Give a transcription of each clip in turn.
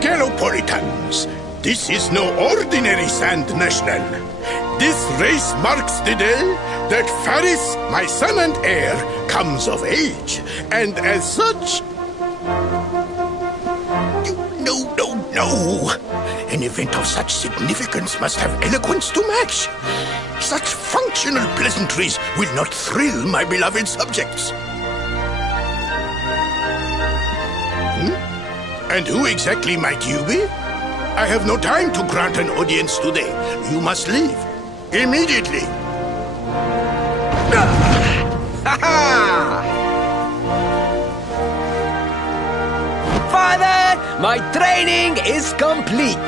Galopolitans, this is no ordinary Sand National. This race marks the day that Faris, my son and heir, comes of age. And as such... No. An event of such significance must have eloquence to match. Such functional pleasantries will not thrill my beloved subjects. And who exactly might you be? I have no time to grant an audience today. You must leave. Immediately. Father, my training is complete.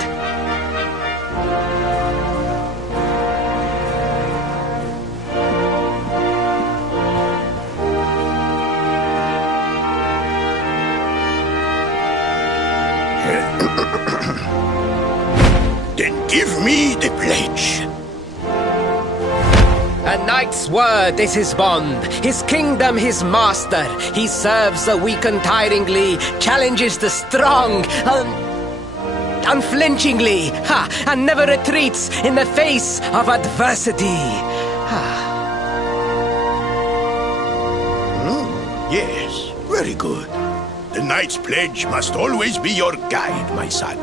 Then give me the pledge. A knight's word is his bond, his kingdom his master. He serves the weak untiringly, challenges the strong unflinchingly, and never retreats in the face of adversity. Yes, very good. The knight's pledge must always be your guide, my son.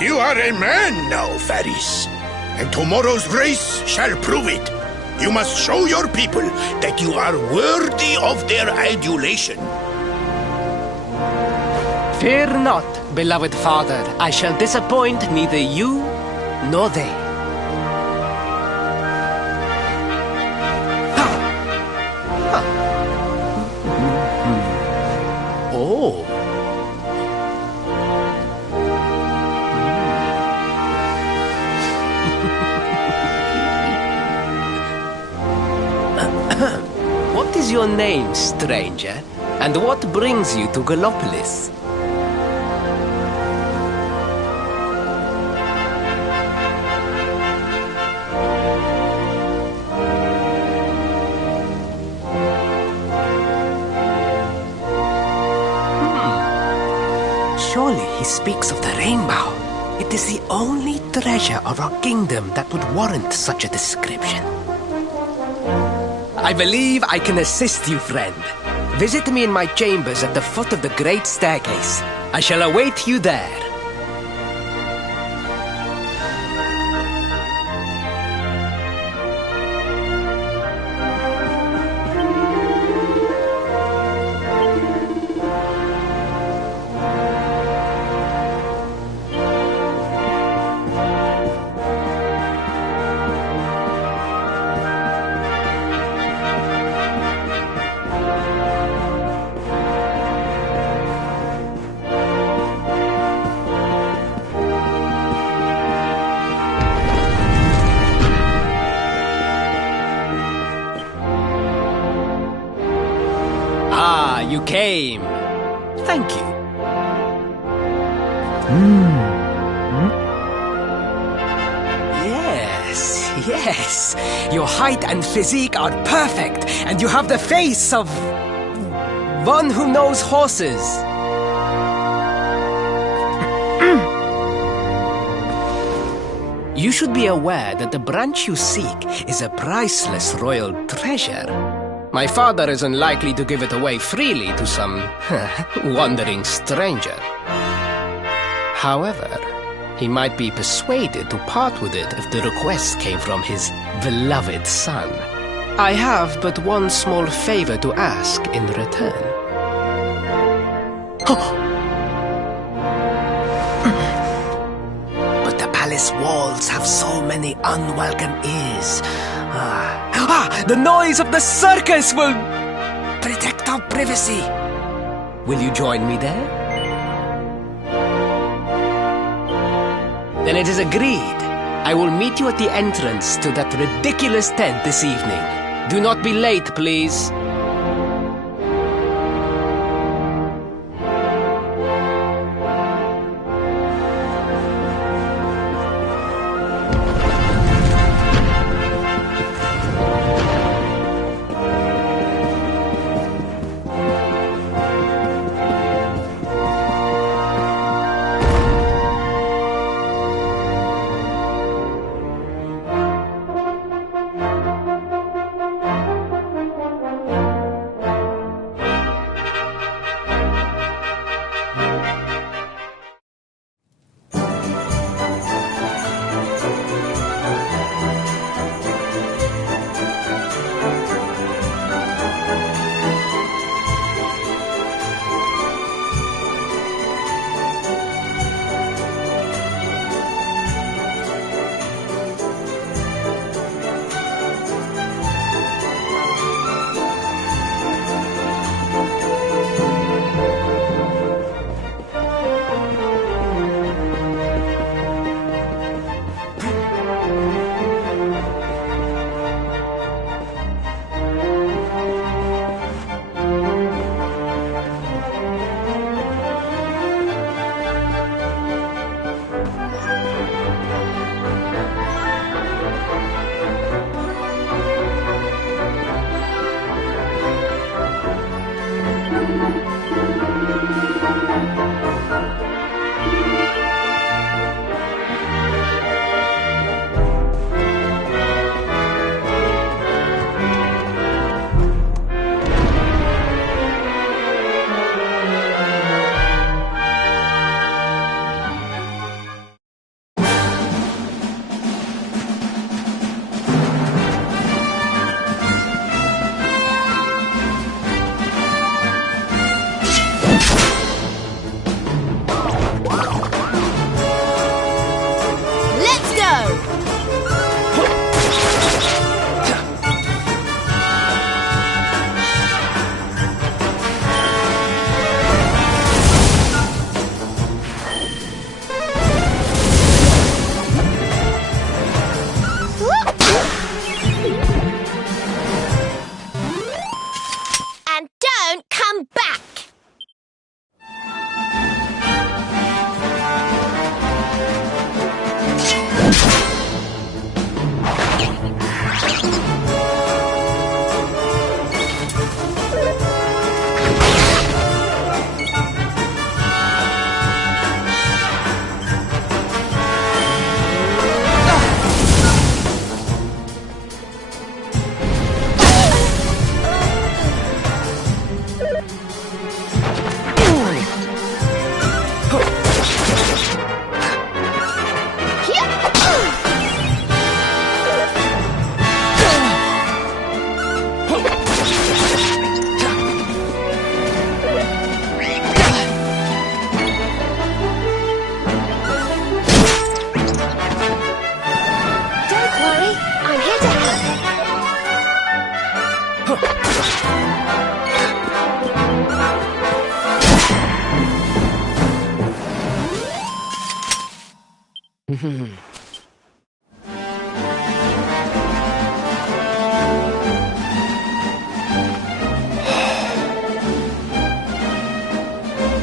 You are a man now, Faris. And tomorrow's race shall prove it. You must show your people that you are worthy of their adulation. Fear not, beloved father. I shall disappoint neither you nor they. Oh. What is your name, stranger? And what brings you to Gallopolis? Surely he speaks of the rainbow. It is the only treasure of our kingdom that would warrant such a description. I believe I can assist you, friend. Visit me in my chambers at the foot of the great staircase. I shall await you there. You came. Thank you. Yes. Your height and physique are perfect, and you have the face of one who knows horses. You should be aware that the branch you seek is a priceless royal treasure. My father is unlikely to give it away freely to some wandering stranger. However, he might be persuaded to part with it if the request came from his beloved son. I have but one small favor to ask in return. But the palace walls have so many unwelcome ears. The noise of the circus will protect our privacy. Will you join me there? Then it is agreed. I will meet you at the entrance to that ridiculous tent this evening. Do not be late, please.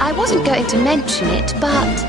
I wasn't going to mention it, but...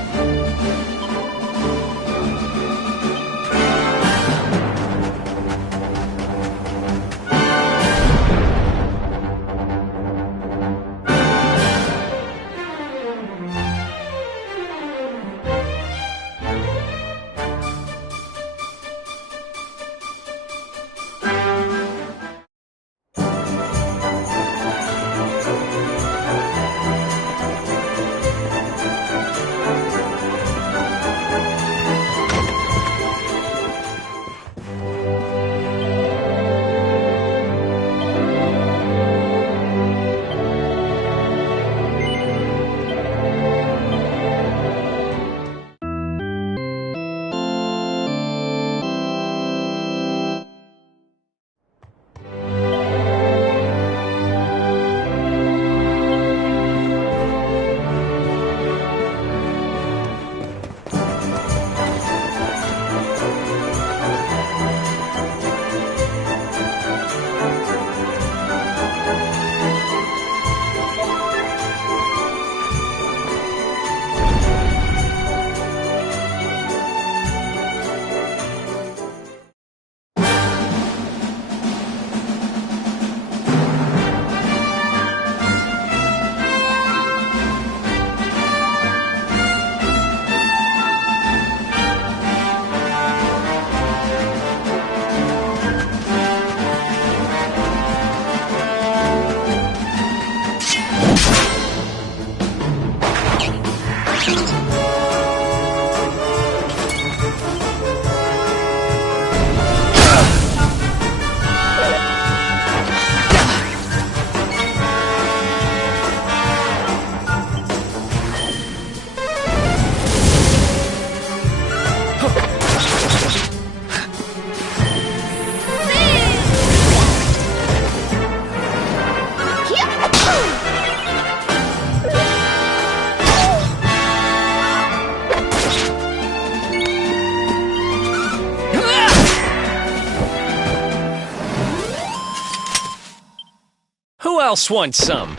Who else wants some?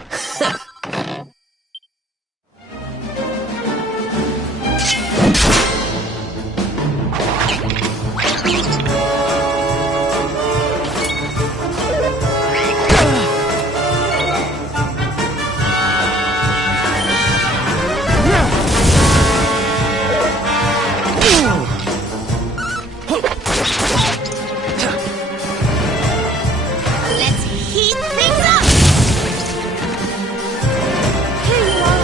Let's heat things up! Here you are.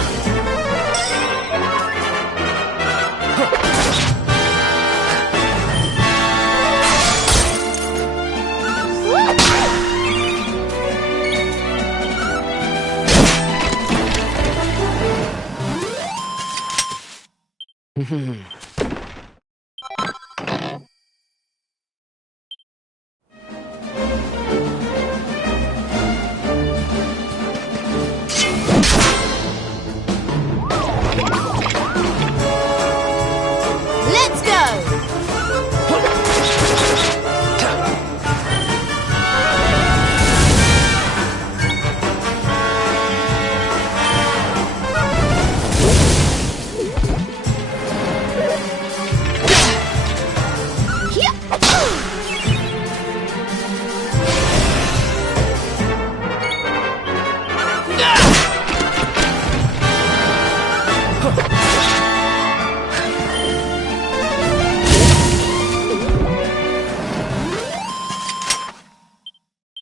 Let's go!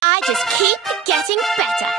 I just keep getting better.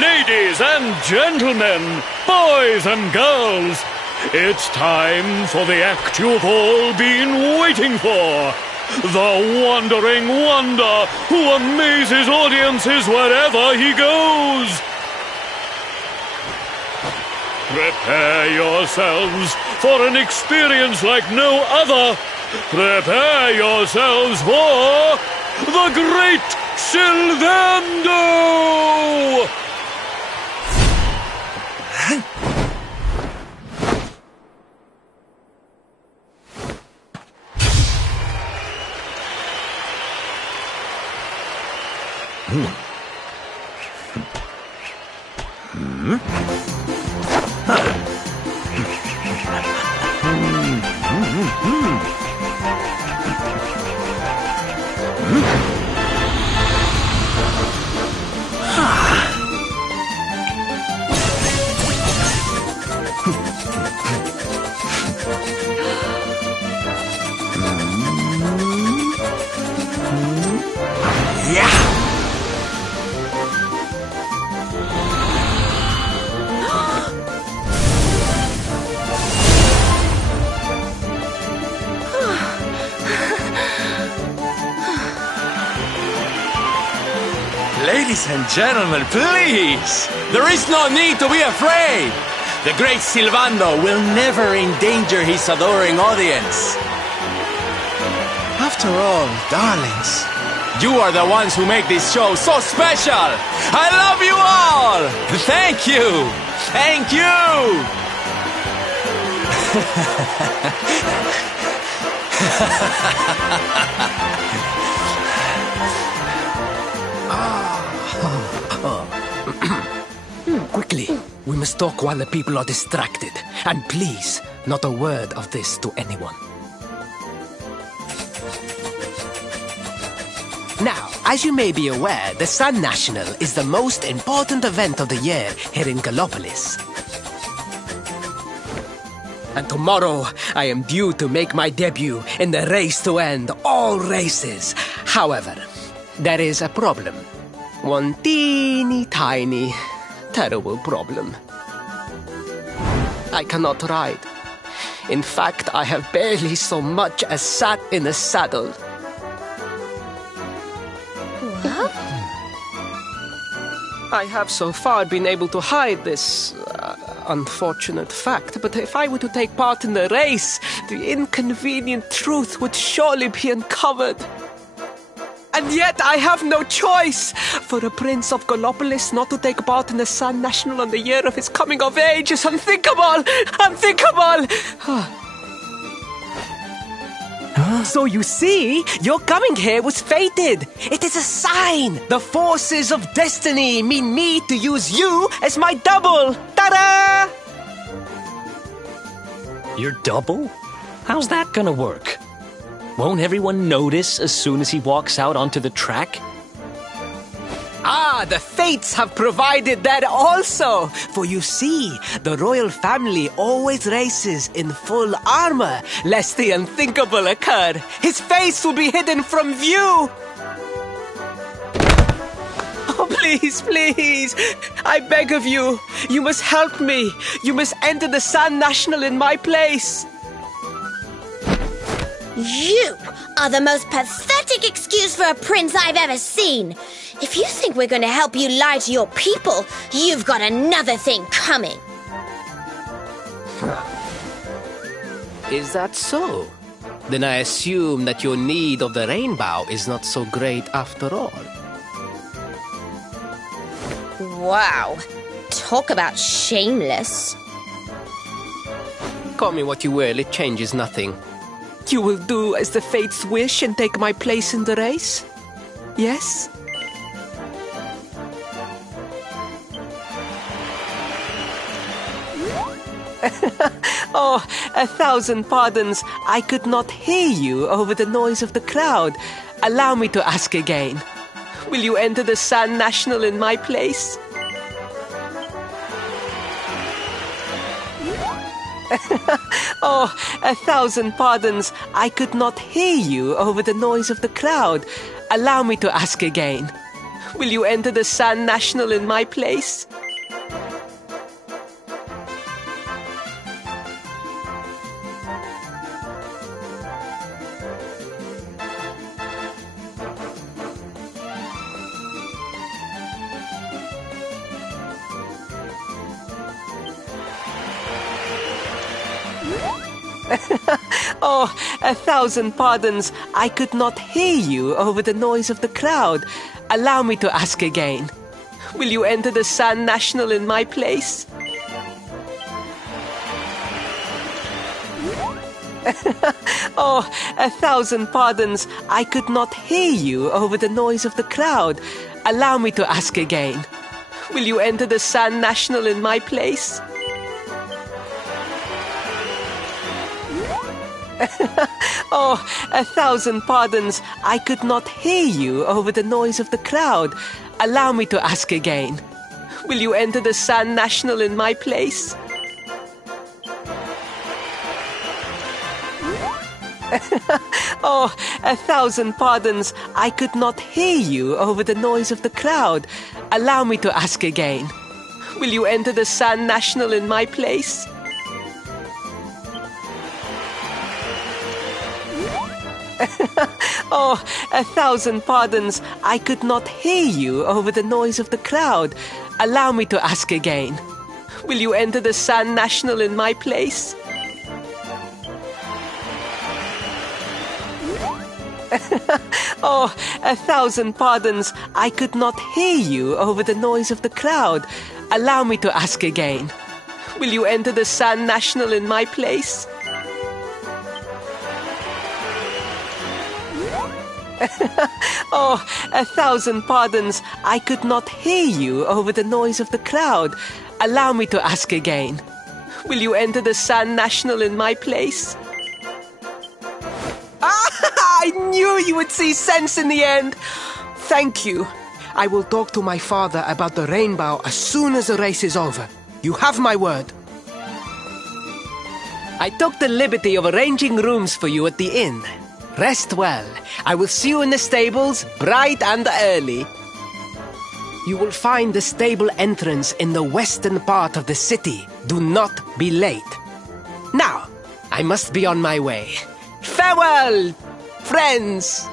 Ladies and gentlemen, boys and girls, it's time for the act you've all been waiting for. The Wandering Wonder who amazes audiences wherever he goes. Prepare yourselves for an experience like no other. Prepare yourselves for the Great Silvando! Ladies and gentlemen, please! There is no need to be afraid! The great Silvando will never endanger his adoring audience. After all, darlings, you are the ones who make this show so special! I love you all! Thank you! Thank you! Quickly, we must talk while the people are distracted. And please, not a word of this to anyone. Now, as you may be aware, the Sun National is the most important event of the year here in Gallopolis. And tomorrow, I am due to make my debut in the race to end all races. However, there is a problem. One teeny tiny, terrible problem. I cannot ride. In fact, I have barely so much as sat in a saddle. What? I have so far been able to hide this unfortunate fact, but if I were to take part in the race, the inconvenient truth would surely be uncovered. And yet I have no choice. For a prince of Gallopolis not to take part in the Sun National on the year of his coming of age is unthinkable! Unthinkable! So you see, your coming here was fated. It is a sign. The forces of destiny mean me to use you as my double. Ta-da! Your double? How's that gonna work? Won't everyone notice as soon as he walks out onto the track? Ah, the fates have provided that also. For you see, the royal family always races in full armor, lest the unthinkable occur. His face will be hidden from view. Oh, please, please. I beg of you. You must help me. You must enter the Sun National in my place. You are the most pathetic excuse for a prince I've ever seen. If you think we're going to help you lie to your people, you've got another thing coming. Is that so? Then I assume that your need of the rainbow is not so great after all. Wow. Talk about shameless. Call me what you will, it changes nothing. You will do as the fates wish and take my place in the race? Yes? Oh, 1,000 pardons. I could not hear you over the noise of the crowd. Allow me to ask again. Will you enter the Sun National in my place? Oh, 1,000 pardons. I could not hear you over the noise of the crowd. Allow me to ask again. Will you enter the Sand National in my place? Oh, 1,000 pardons. I could not hear you over the noise of the crowd. Allow me to ask again. Will you enter the Sand National in my place? Oh, 1,000 pardons. I could not hear you over the noise of the crowd. Allow me to ask again. Will you enter the Sand National in my place? Oh, 1,000 pardons. I could not hear you over the noise of the crowd. Allow me to ask again. Will you enter the Sand National in my place? Oh, 1,000 pardons. I could not hear you over the noise of the crowd. Allow me to ask again. Will you enter the Sand National in my place? Oh, 1,000 pardons. I could not hear you over the noise of the crowd. Allow me to ask again. Will you enter the Sand National in my place? Oh, 1,000 pardons. I could not hear you over the noise of the crowd. Allow me to ask again. Will you enter the Sand National in my place? Oh, 1,000 pardons. I could not hear you over the noise of the crowd. Allow me to ask again. Will you enter the Sand National in my place? I knew you would see sense in the end. Thank you. I will talk to my father about the rainbow as soon as the race is over. You have my word. I took the liberty of arranging rooms for you at the inn. Rest well. I will see you in the stables, bright and early. You will find the stable entrance in the western part of the city. Do not be late. Now, I must be on my way. Farewell, friends!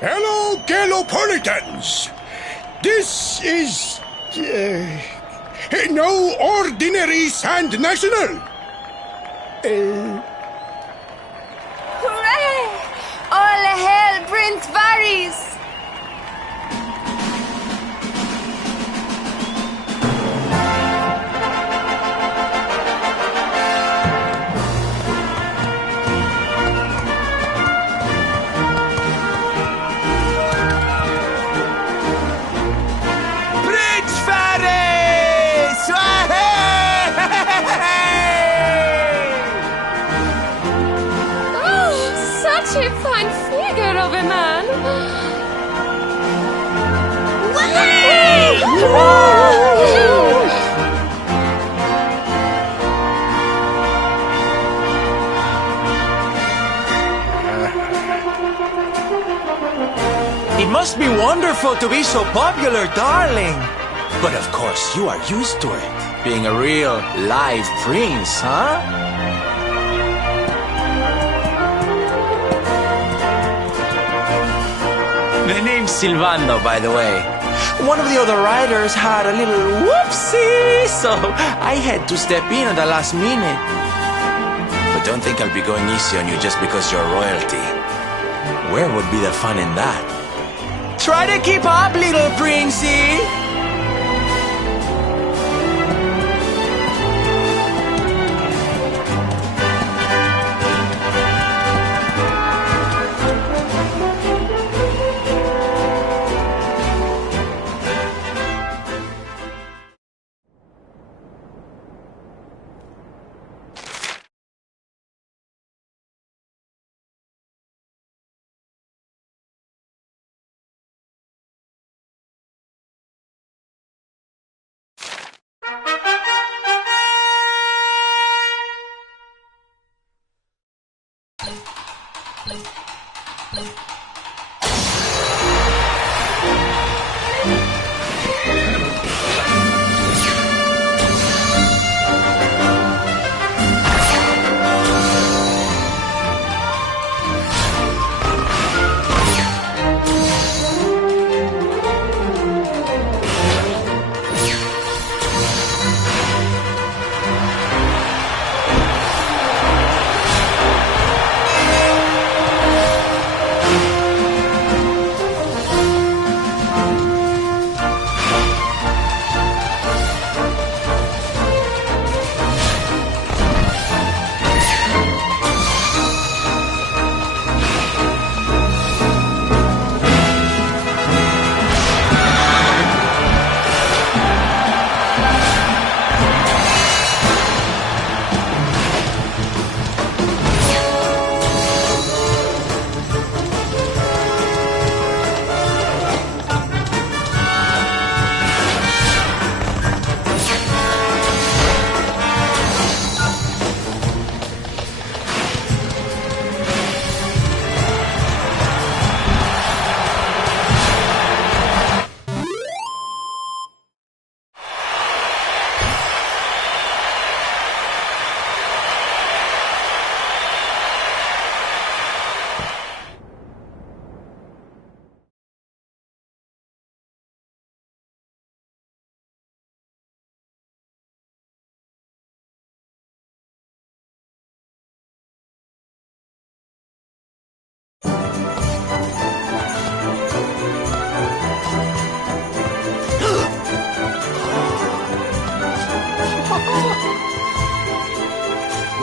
Hello, Galopolitans. This is no ordinary Sand National. Hooray! All hail Prince Varys! Such a fine figure of a man. It must be wonderful to be so popular, darling. But of course, you are used to it. Being a real live prince, huh? The name's Silvando, by the way. One of the other riders had a little whoopsie, so I had to step in at the last minute. But don't think I'll be going easy on you just because you're royalty. Where would be the fun in that? Try to keep up, little princey!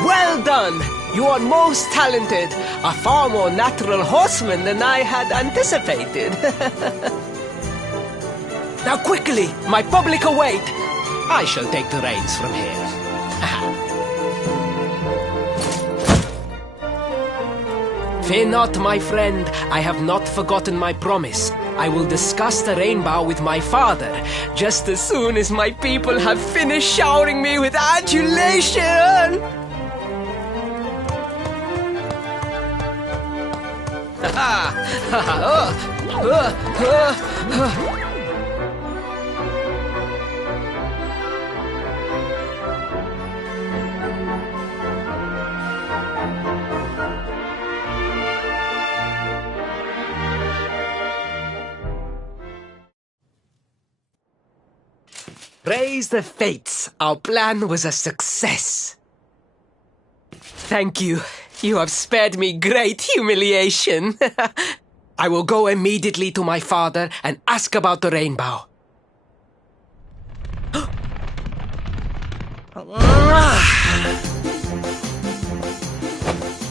Well done! You are most talented. A far more natural horseman than I had anticipated. Now quickly, my public await. I shall take the reins from here. Fear not, my friend. I have not forgotten my promise. I will discuss the rainbow with my father, just as soon as my people have finished showering me with adulation. Praise the fates. Our plan was a success. Thank you. You have spared me great humiliation. I will go immediately to my father and ask about the rainbow.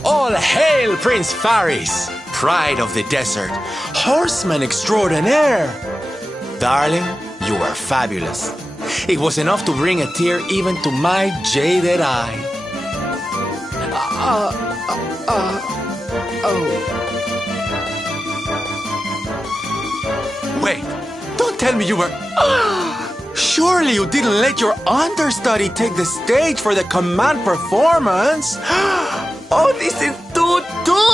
All hail Prince Faris, pride of the desert, horseman extraordinaire. Darling, you are fabulous. It was enough to bring a tear even to my jaded eye. Wait, don't tell me you were... Surely you didn't let your understudy take the stage for the command performance? Oh, this is too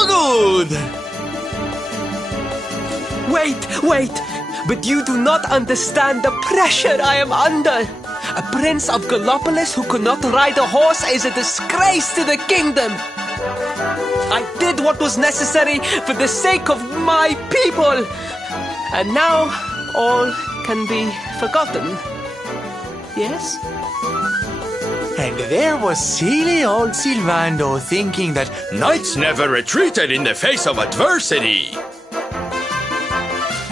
good! Wait! But you do not understand the pressure I am under. A prince of Gallopolis who could not ride a horse is a disgrace to the kingdom. I did what was necessary for the sake of my people. And now all can be forgotten. Yes? And there was silly old Silvando thinking that knights never retreated in the face of adversity.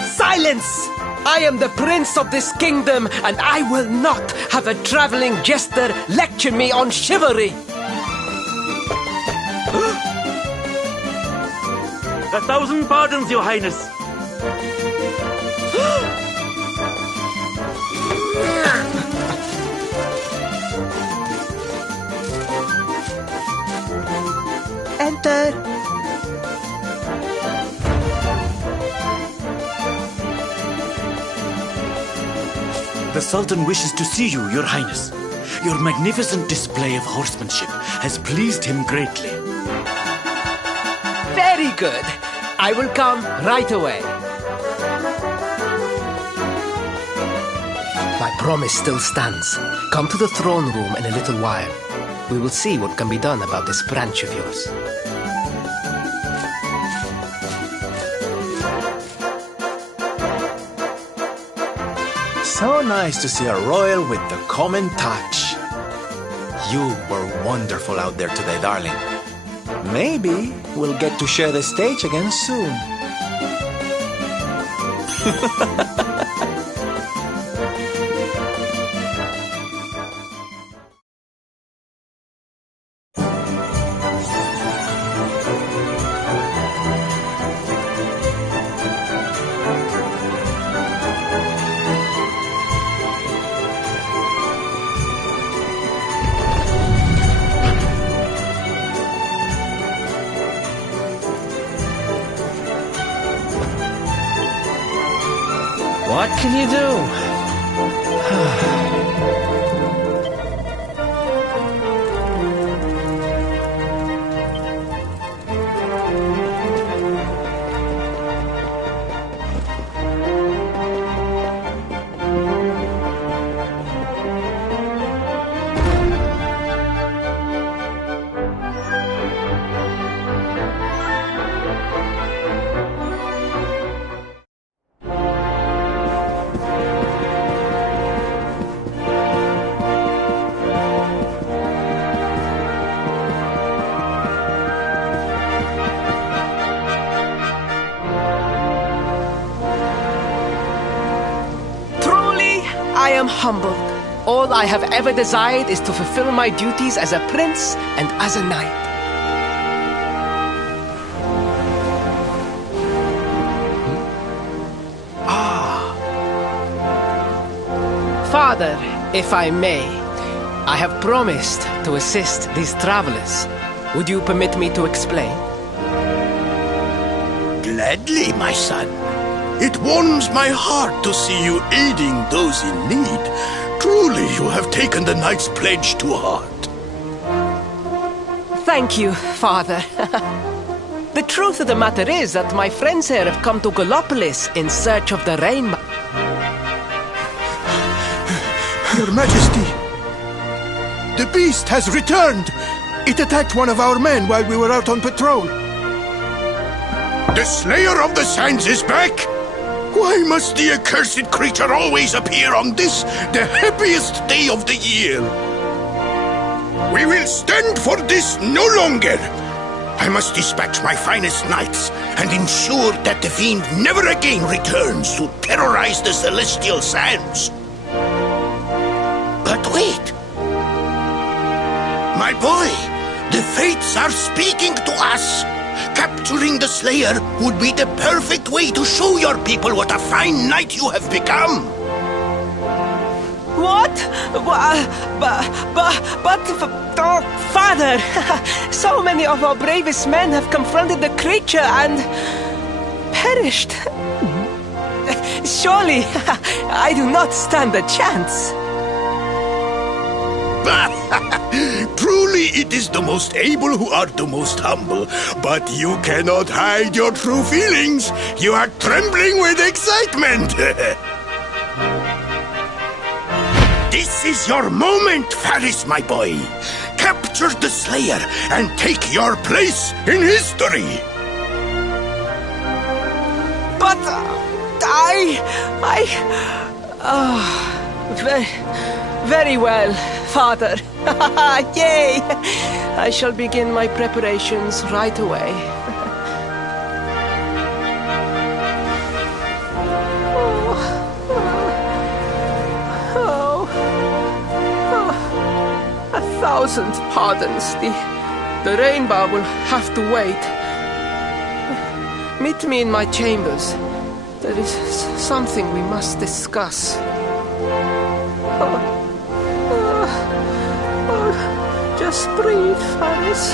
Silence! I am the prince of this kingdom, and I will not have a traveling jester lecture me on chivalry. 1,000 pardons, Your Highness. Enter. The Sultan wishes to see you, Your Highness. Your magnificent display of horsemanship has pleased him greatly. Very good. I will come right away. My promise still stands. Come to the throne room in a little while. We will see what can be done about this branch of yours. So nice to see a royal with the common touch. You were wonderful out there today, darling. Maybe we'll get to share the stage again soon. What can you do? I am humbled. All I have ever desired is to fulfill my duties as a prince and as a knight. Father, if I may, I have promised to assist these travelers. Would you permit me to explain? Gladly, my son. It warms my heart to see you aiding those in need. Truly, you have taken the knight's pledge to heart. Thank you, Father. The truth of the matter is that my friends here have come to Gallopolis in search of the rainbow. Your Majesty, the beast has returned. It attacked one of our men while we were out on patrol. The Slayer of the Sands is back? Why must the accursed creature always appear on this, the happiest day of the year? We will stand for this no longer. I must dispatch my finest knights and ensure that the fiend never again returns to terrorize the celestial sands. But wait! My boy, the fates are speaking to us. Capturing the Slayer would be the perfect way to show your people what a fine knight you have become. What? Father, so many of our bravest men have confronted the creature and perished. Surely, I do not stand a chance. Truly, it is the most able who are the most humble. But you cannot hide your true feelings. You are trembling with excitement. This is your moment, Faris, my boy. Capture the Slayer and take your place in history. But very well, Father. Yay! I shall begin my preparations right away. A thousand pardons. The rainbow will have to wait. Meet me in my chambers. There is something we must discuss. Just breathe, Faris.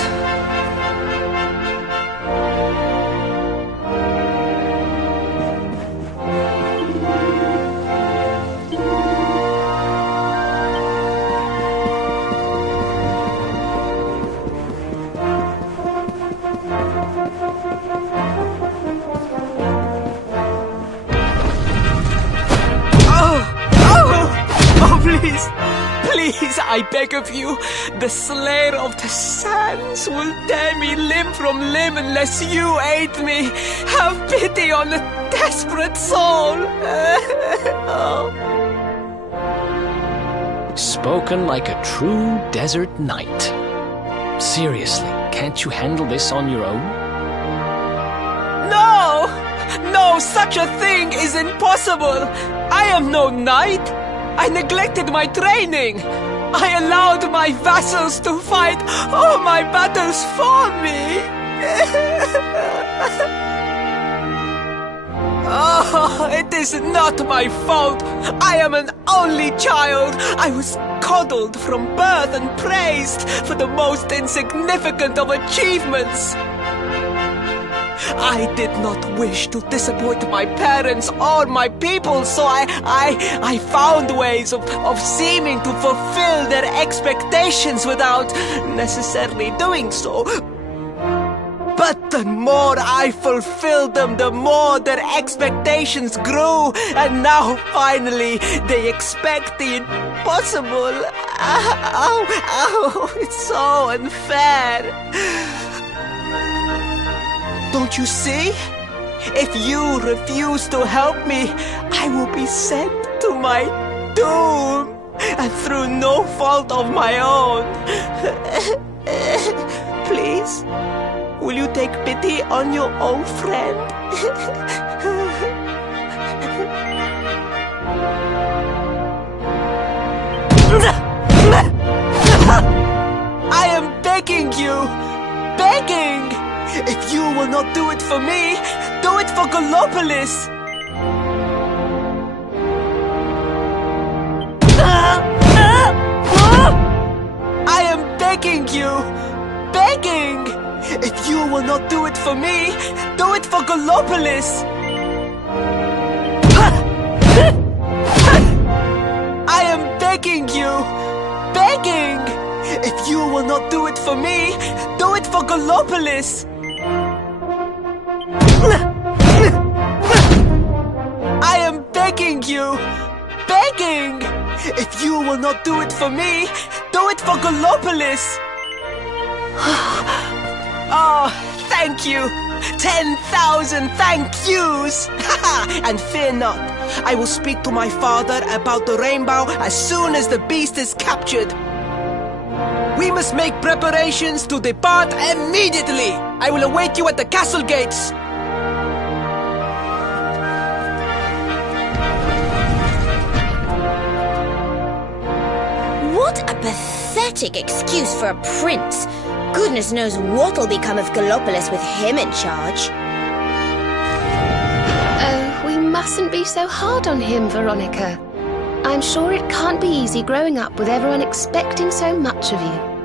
Please, I beg of you, the Slayer of the Sands will tear me limb from limb unless you aid me. Have pity on a desperate soul. Spoken like a true desert knight. Seriously, can't you handle this on your own? No, such a thing is impossible. I am no knight. I neglected my training. I allowed my vassals to fight all my battles for me. Oh, it is not my fault. I am an only child. I was coddled from birth and praised for the most insignificant of achievements. I did not wish to disappoint my parents or my people, so I found ways of seeming to fulfill their expectations without necessarily doing so. But the more I fulfilled them, the more their expectations grew, and now finally they expect the impossible. Ow, it's so unfair. Don't you see? If you refuse to help me, I will be sent to my doom, and through no fault of my own. Please, will you take pity on your own friend? I am begging you, begging! If you will not do it for me, do it for Gallopolis! I am begging you, begging! If you will not do it for me, do it for Gallopolis! I am begging you, begging! If you will not do it for me, do it for Gallopolis! I am begging you, begging! If you will not do it for me, do it for Gallopolis! Oh, thank you! 10,000 thank yous! And fear not, I will speak to my father about the rainbow as soon as the beast is captured. We must make preparations to depart immediately. I will await you at the castle gates. What a pathetic excuse for a prince. Goodness knows what'll become of Gallopolis with him in charge. Oh, we mustn't be so hard on him, Veronica. I'm sure it can't be easy growing up with everyone expecting so much of you.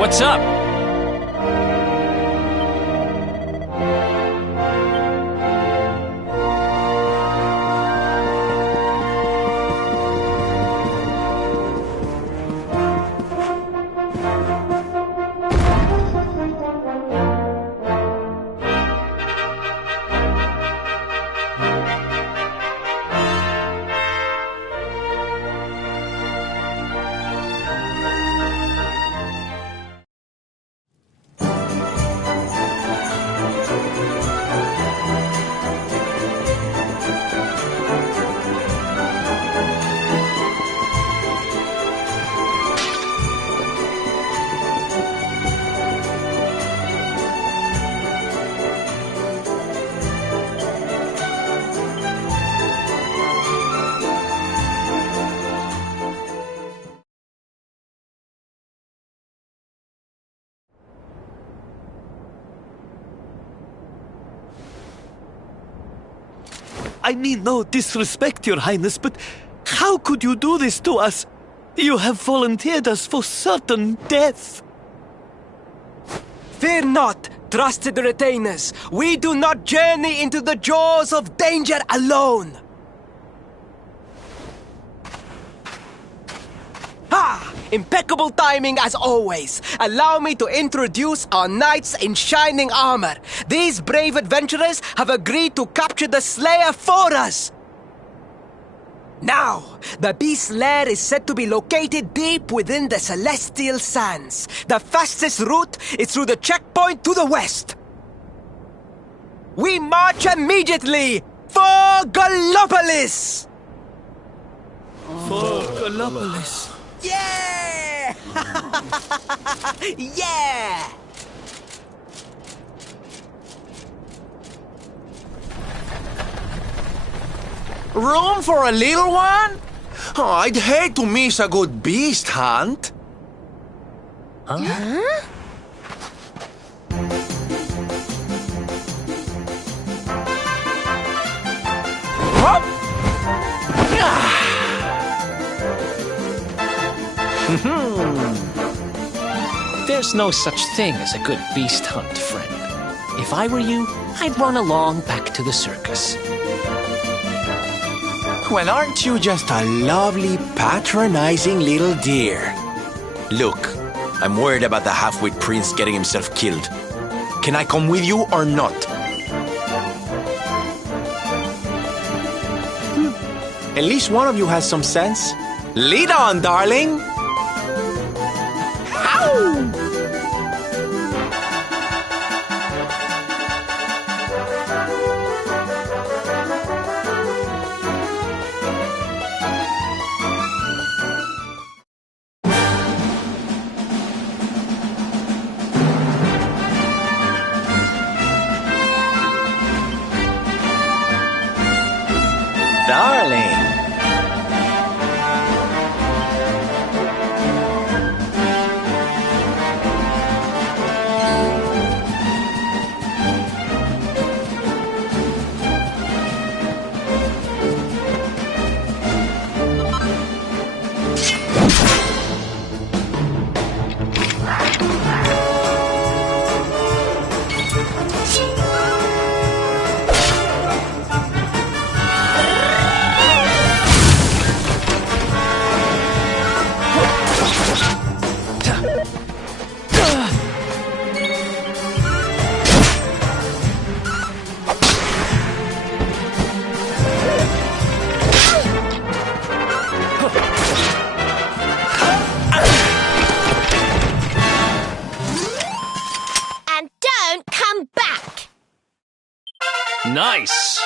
What's up? I mean no disrespect, Your Highness, but how could you do this to us? You have volunteered us for certain death. Fear not, trusted retainers. We do not journey into the jaws of danger alone. Ha! Impeccable timing as always. Allow me to introduce our knights in shining armor. These brave adventurers have agreed to capture the Slayer for us. Now, the beast's lair is said to be located deep within the Celestial Sands. The fastest route is through the checkpoint to the west. We march immediately for Gallopolis! For Gallopolis. Yeah! Yeah! Room for a little one? Oh, I'd hate to miss a good beast hunt. Huh? Hop! There's no such thing as a good beast hunt, friend. If I were you, I'd run along back to the circus. Well, aren't you just a lovely, patronizing little dear? Look, I'm worried about the half-wit prince getting himself killed. Can I come with you or not? At least one of you has some sense. Lead on, darling! Ow! Darling. Nice!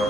You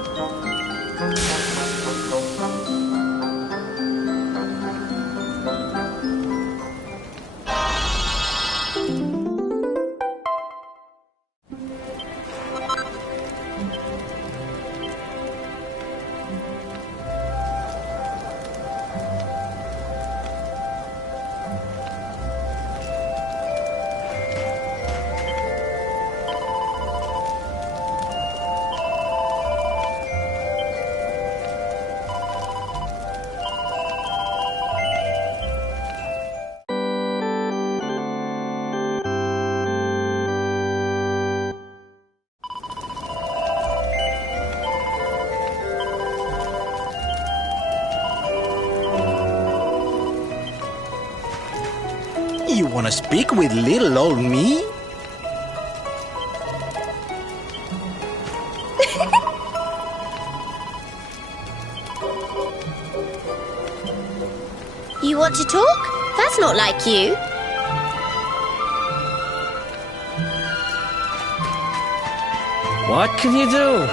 want to speak with little old me? You want to talk? That's not like you. What can you do?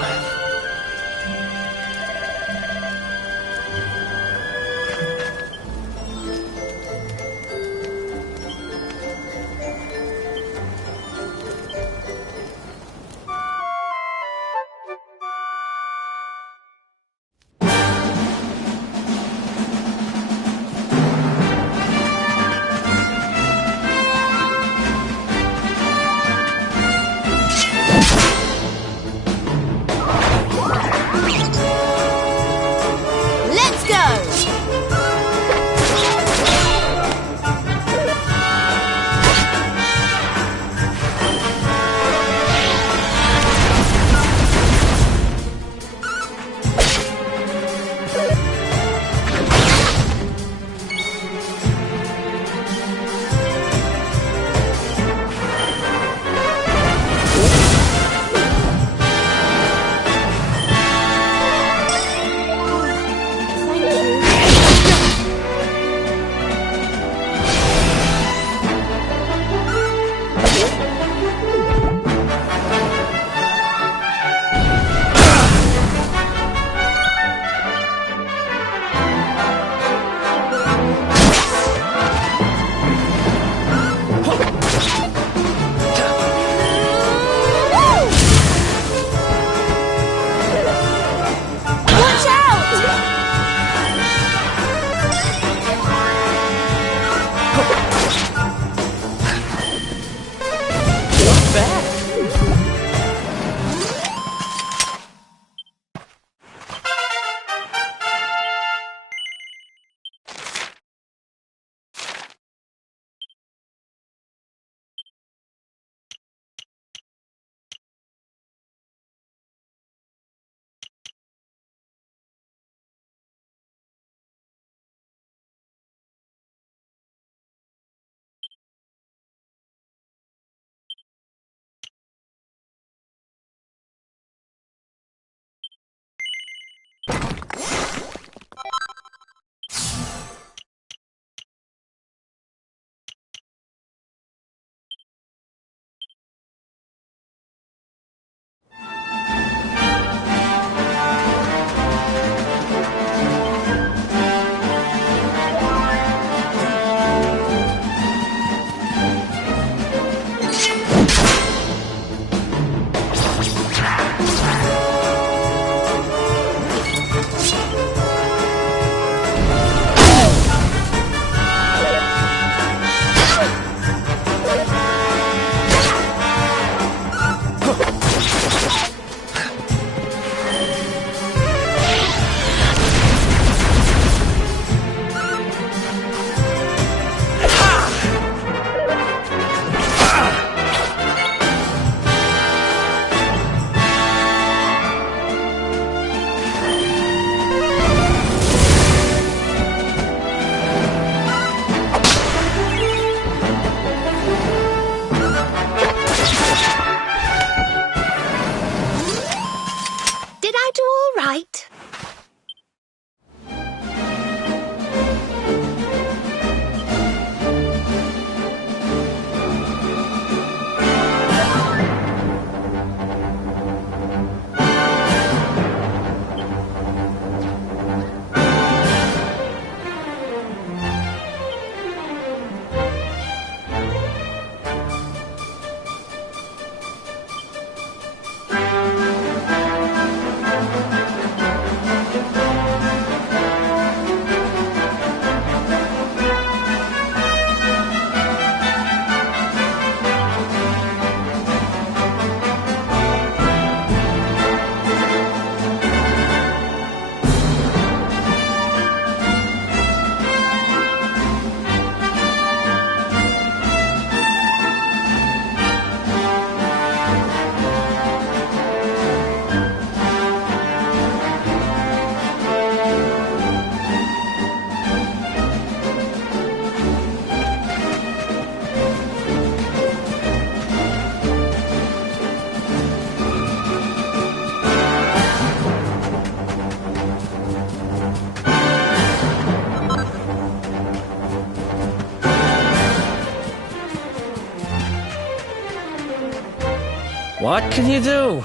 Let's go! What can you do?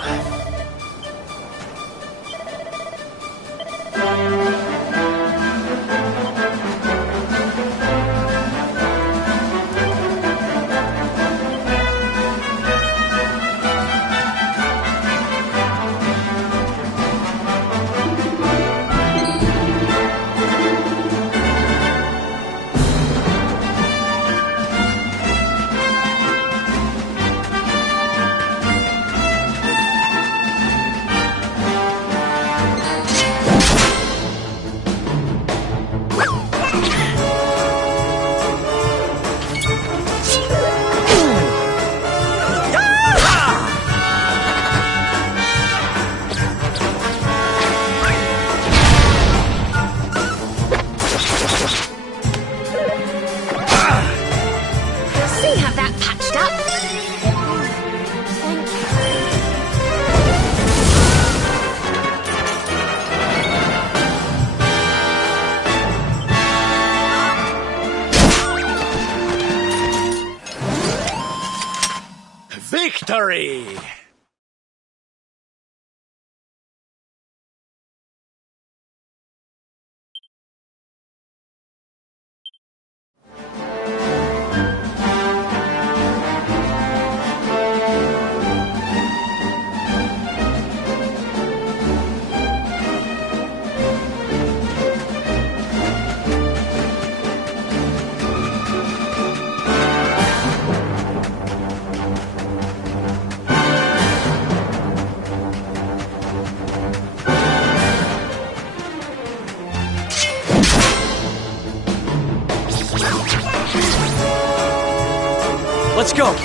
Victory! Let's go!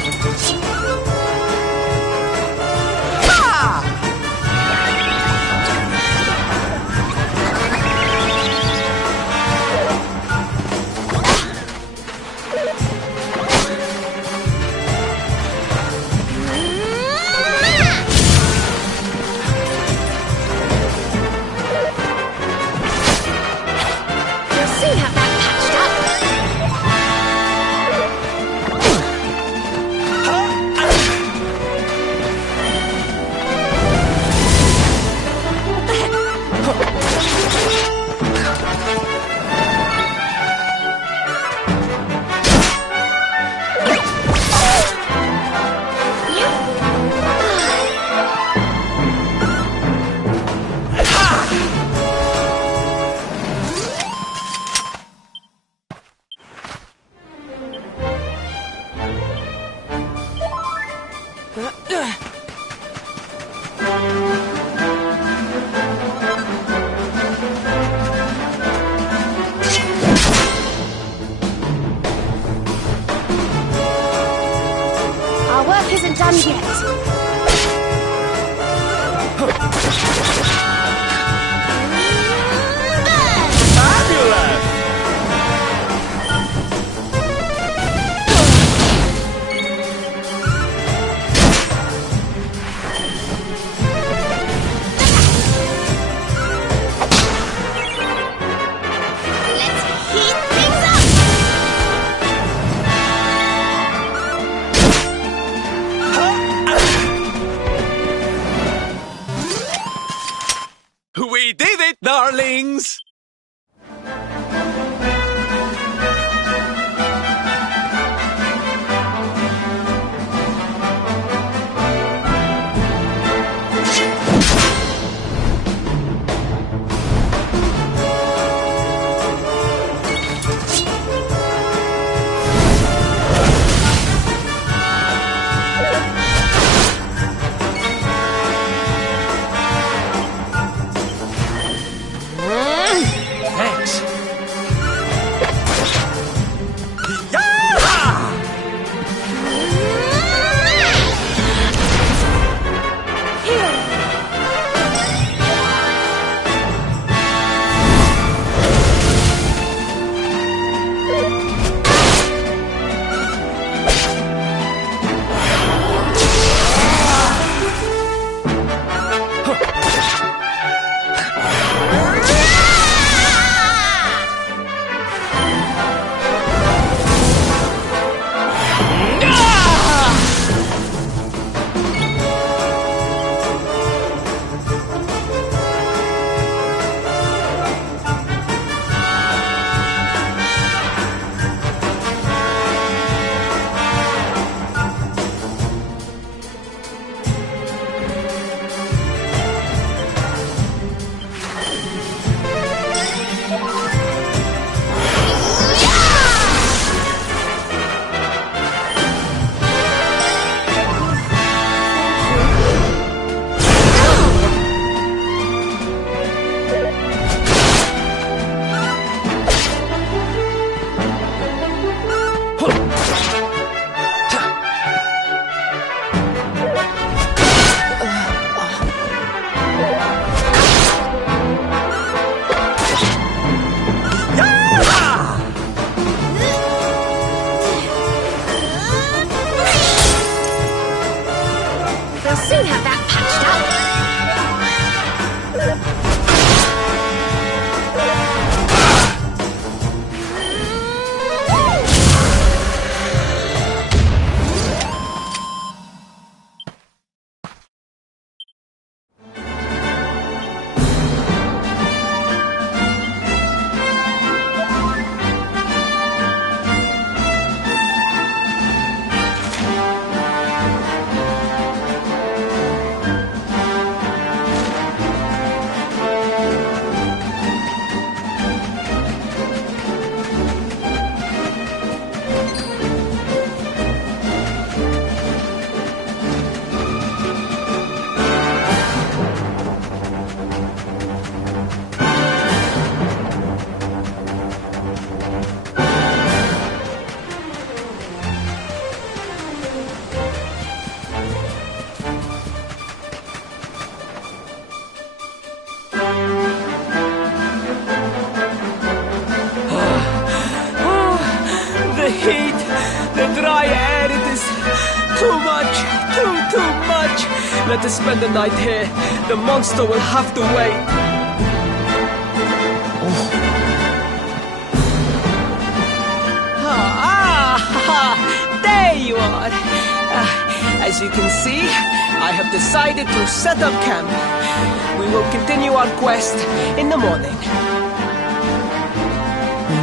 Our work isn't done yet. We did it, darlings! Let us spend the night here. The monster will have to wait. There you are. As you can see, I have decided to set up camp. We will continue our quest in the morning.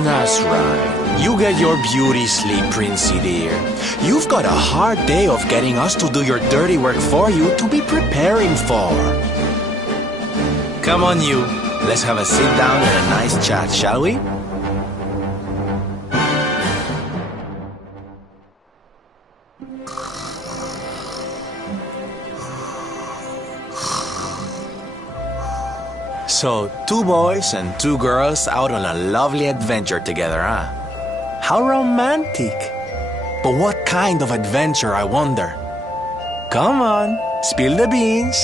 That's right. You get your beauty sleep, Princey dear. You've got a hard day of getting us to do your dirty work for you to be preparing for. Come on, you. Let's have a sit down and a nice chat, shall we? So, 2 boys and 2 girls out on a lovely adventure together, huh? How romantic. But what kind of adventure, I wonder? Come on, spill the beans.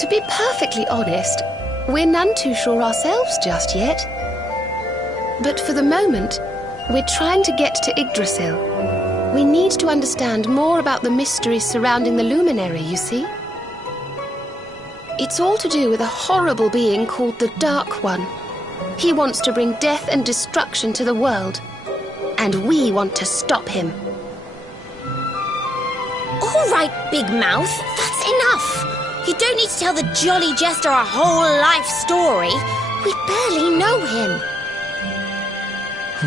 To be perfectly honest, we're none too sure ourselves just yet. But for the moment, we're trying to get to Yggdrasil. We need to understand more about the mysteries surrounding the luminary, you see? It's all to do with a horrible being called the Dark One. He wants to bring death and destruction to the world. And we want to stop him. All right, Big Mouth, that's enough. You don't need to tell the Jolly Jester a whole life story. We barely know him.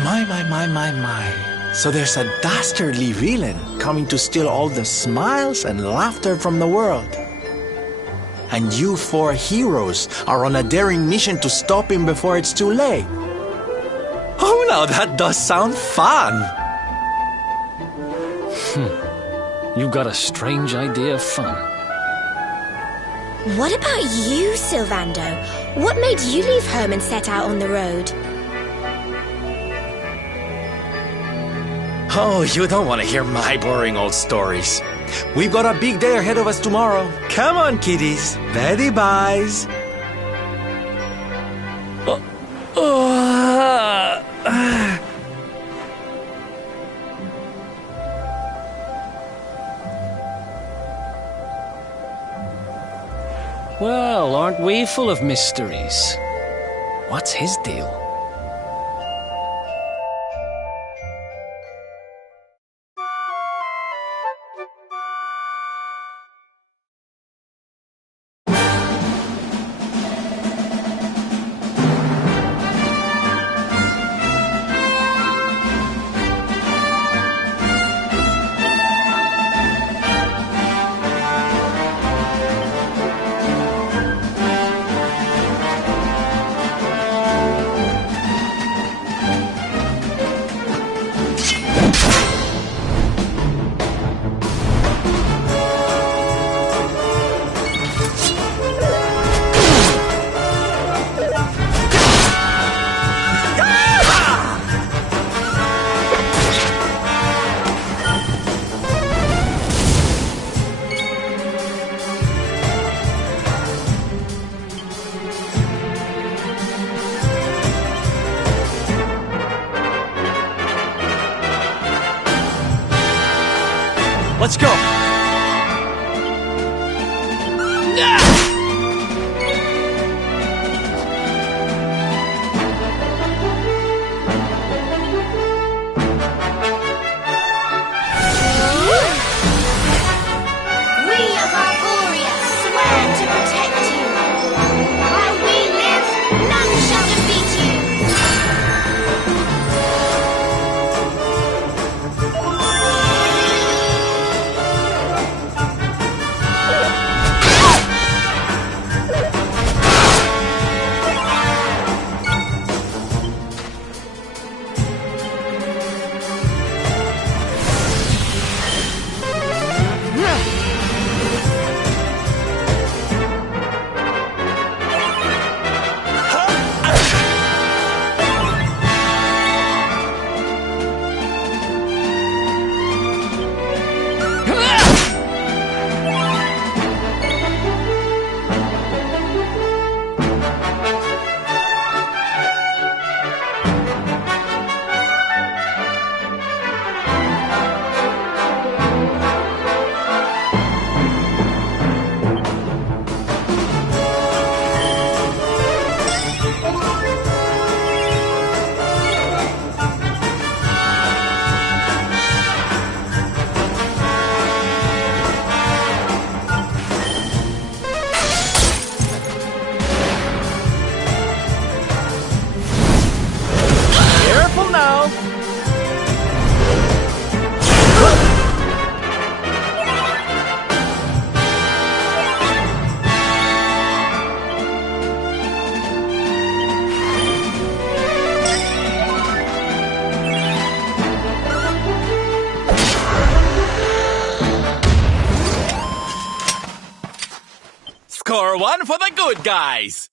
My. So there's a dastardly villain coming to steal all the smiles and laughter from the world. And you 4 heroes are on a daring mission to stop him before it's too late. Oh, now that does sound fun. You've got a strange idea of fun. What about you, Sylvando? What made you leave home and set out on the road? Oh, you don't want to hear my boring old stories. We've got a big day ahead of us tomorrow. Come on, kiddies. Daddy buys. Well, aren't we full of mysteries? What's his deal? Let's go! hardcore one for the good guys.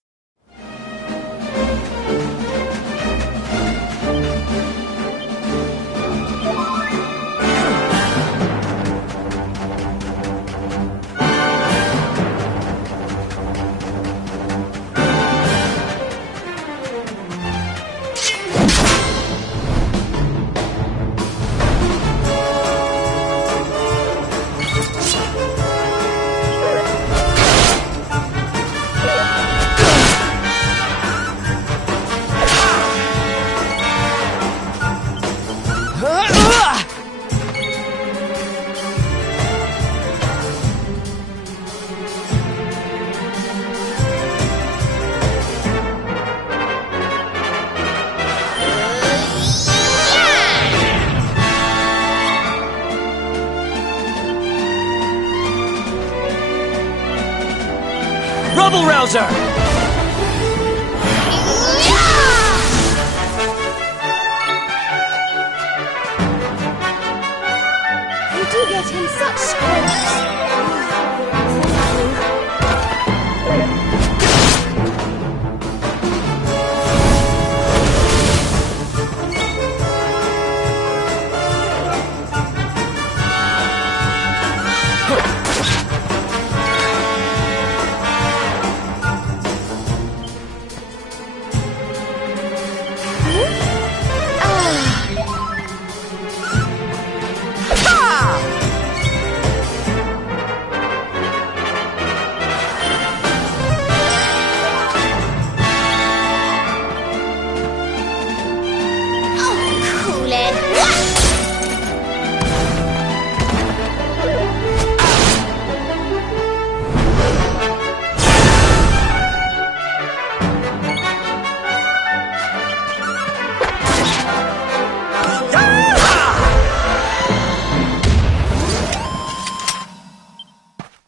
Rubble Rouser! You do get in such scrapes.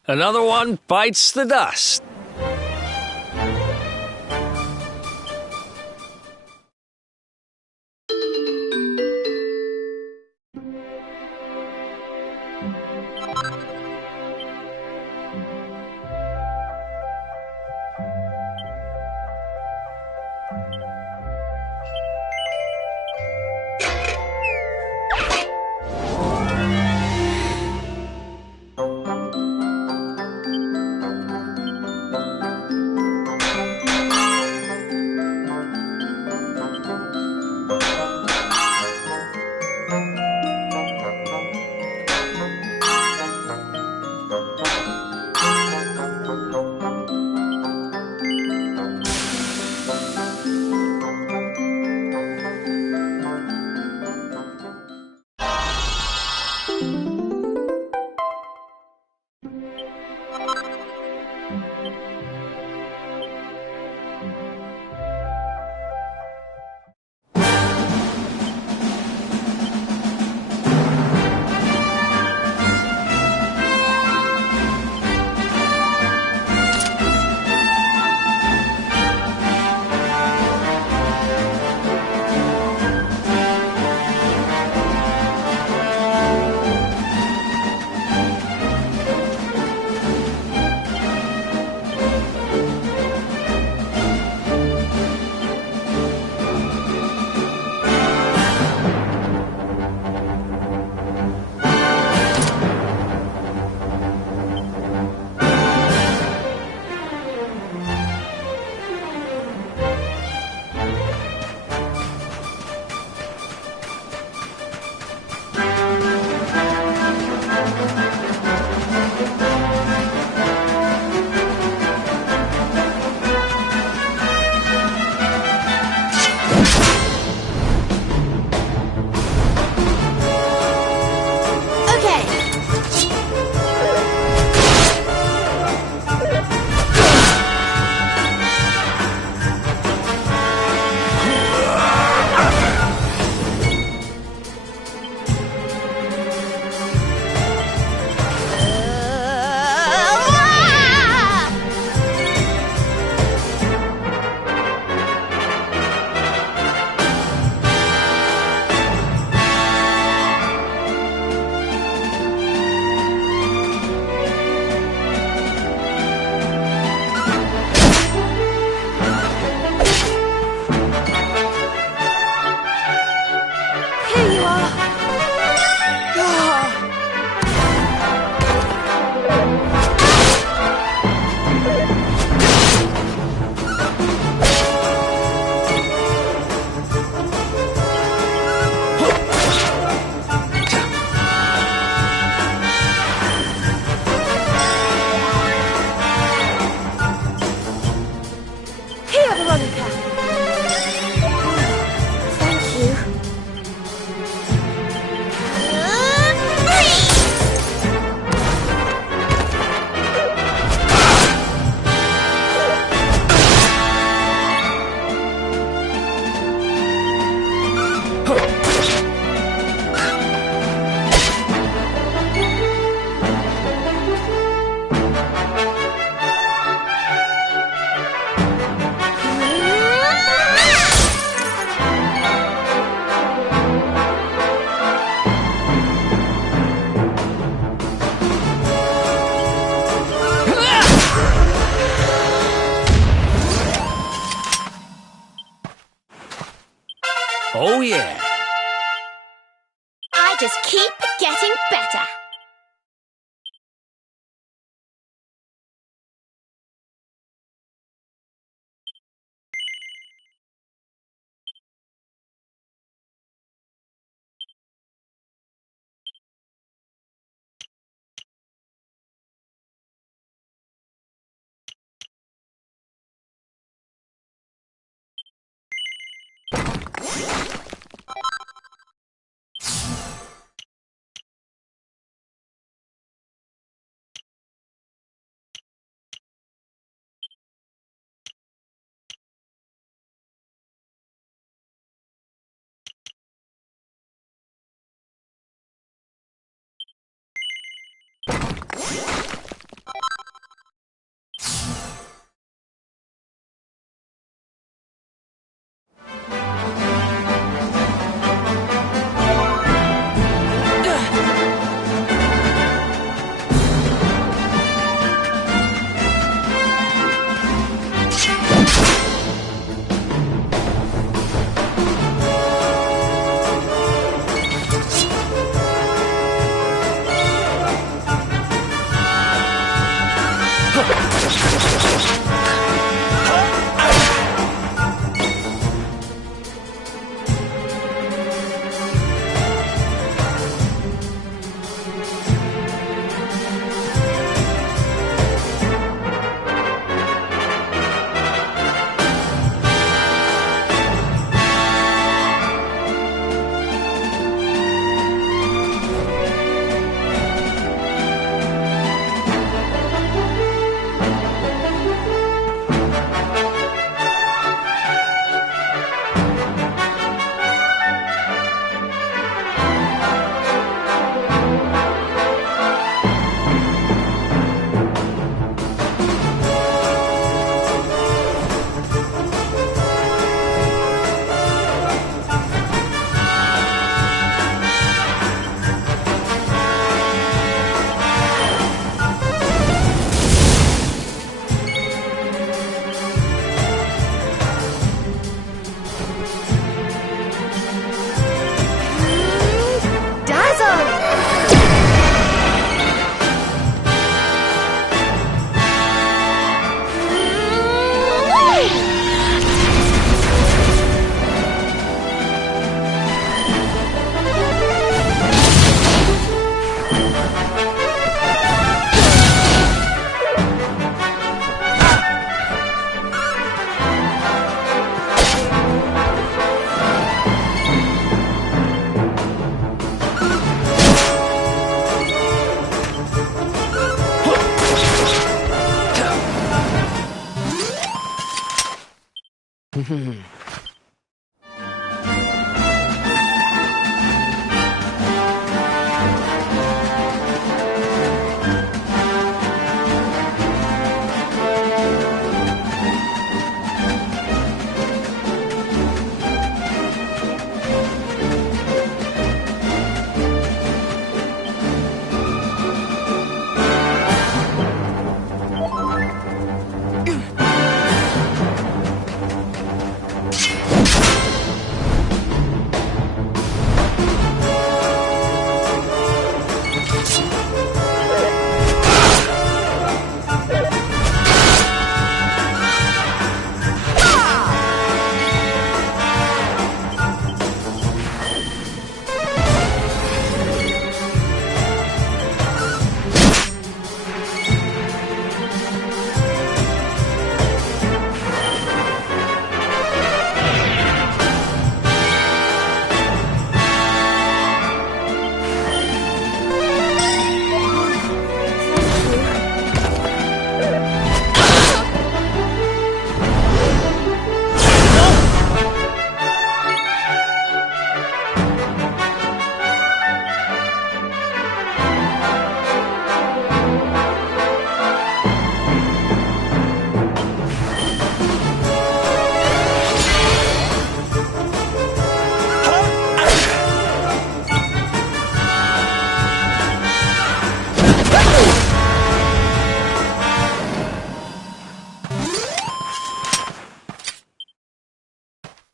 Another one bites the dust. yeah. I just keep getting better.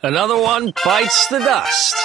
Another one bites the dust.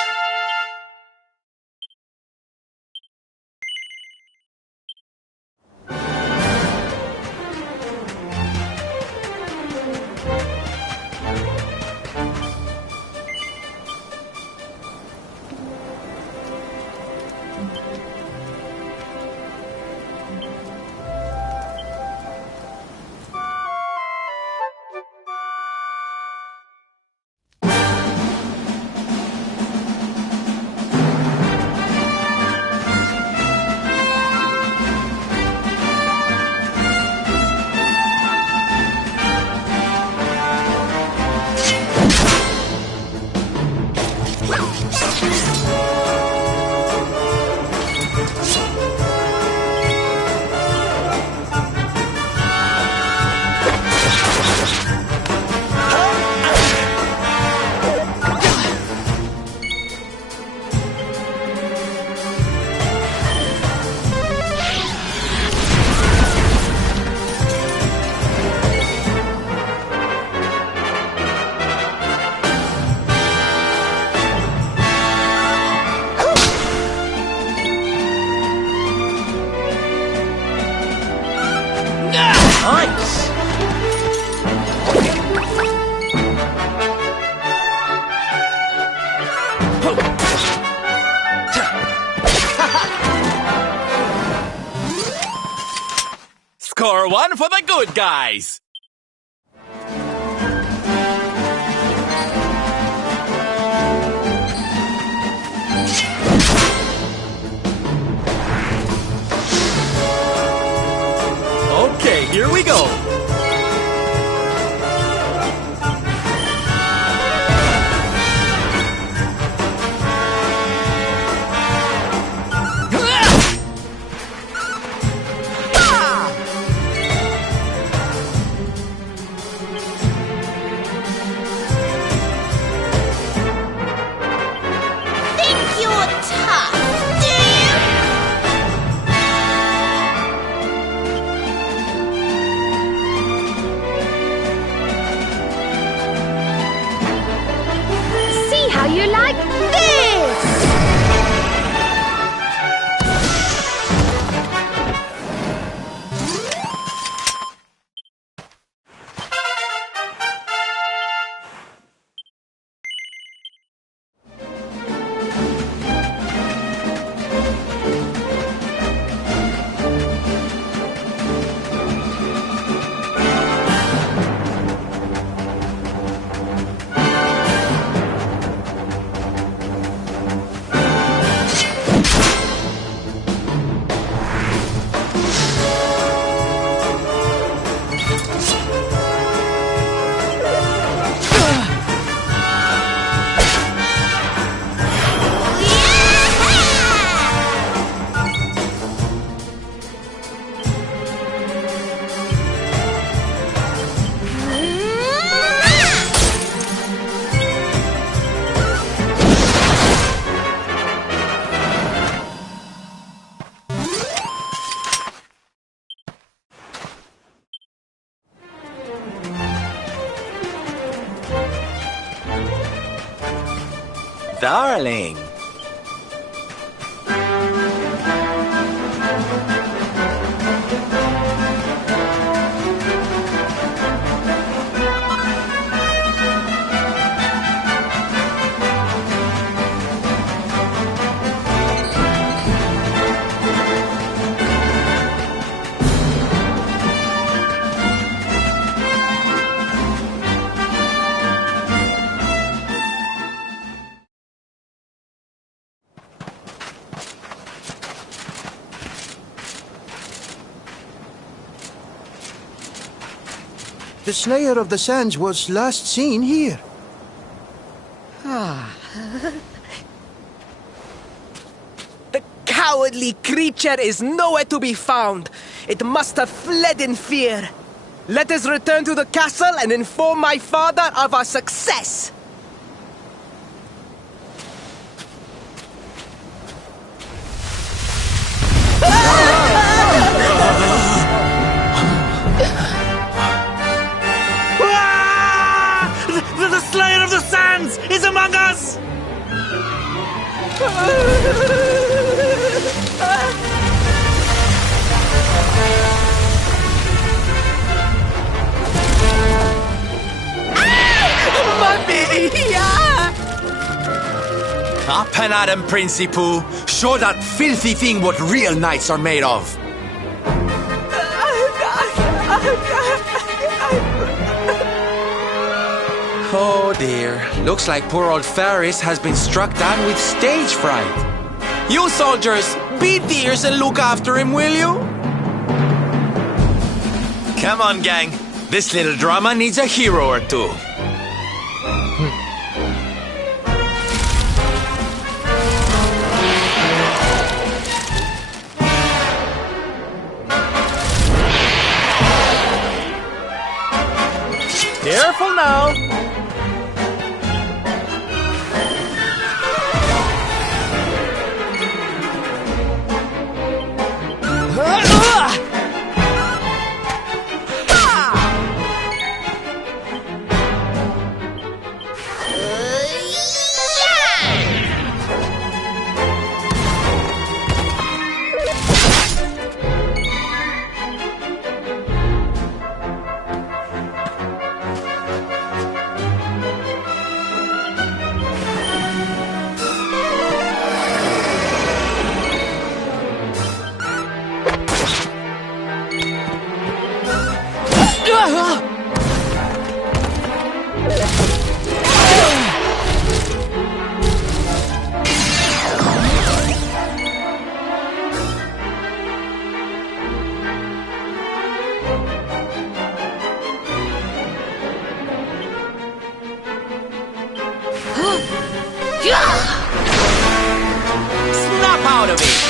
Nice! Score one for the good guys! Okay, here we go. Think you're tough, do you? See how you like this! Darling. The Slayer of the Sands was last seen here. The cowardly creature is nowhere to be found. It must have fled in fear. Let us return to the castle and inform my father of our success. The Slayer of the Sands is Up and at him, Princey Pooh. Show that filthy thing what real knights are made of. Oh dear. Looks like poor old Ferris has been struck down with stage fright. You soldiers, beat the ears and look after him, will you? Come on, gang. This little drama needs a hero or two. Careful now. Snap out of it!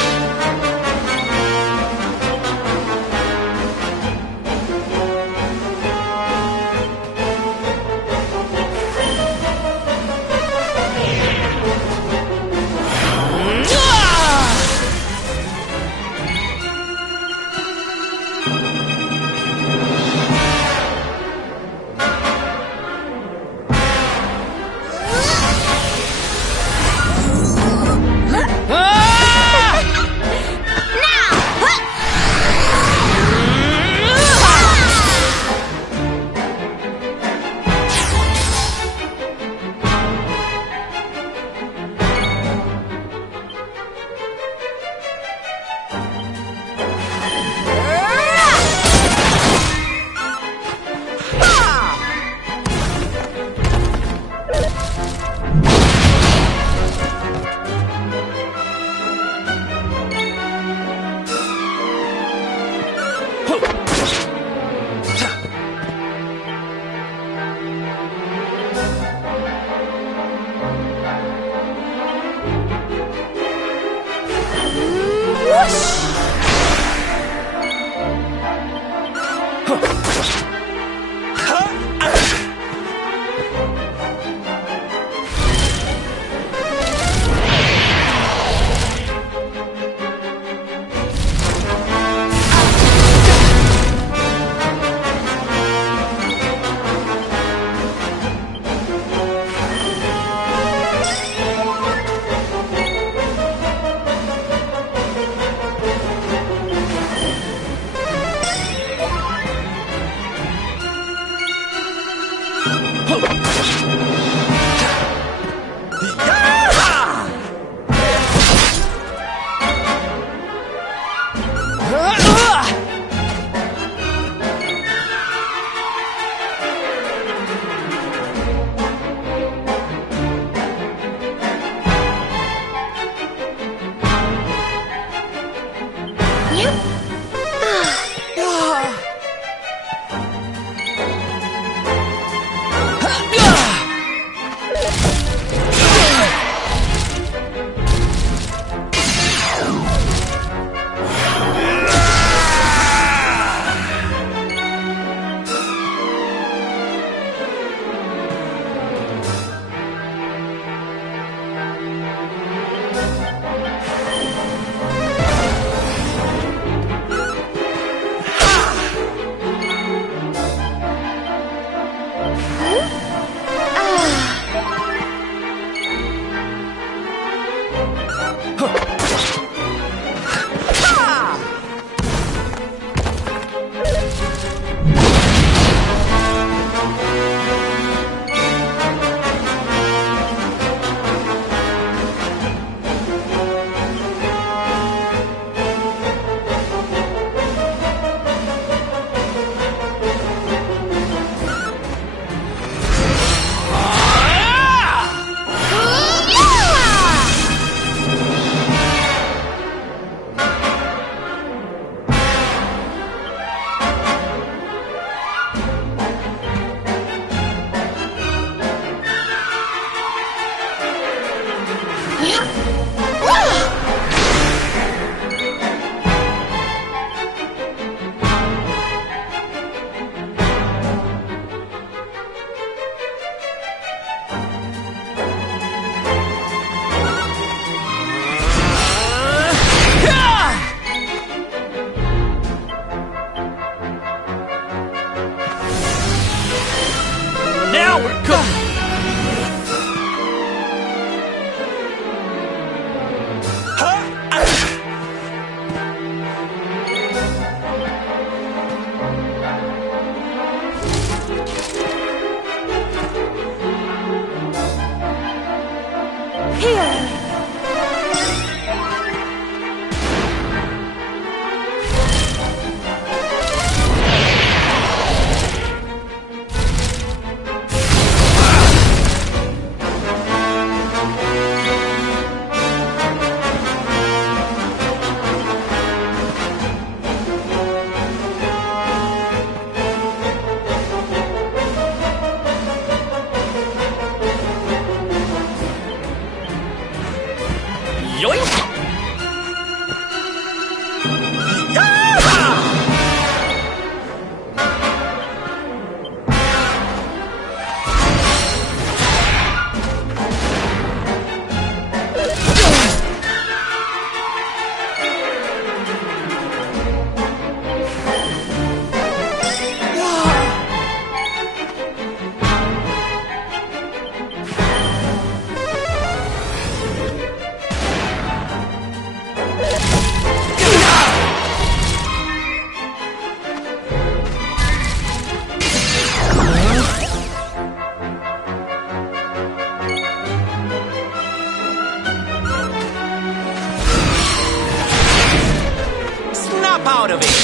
Out of it!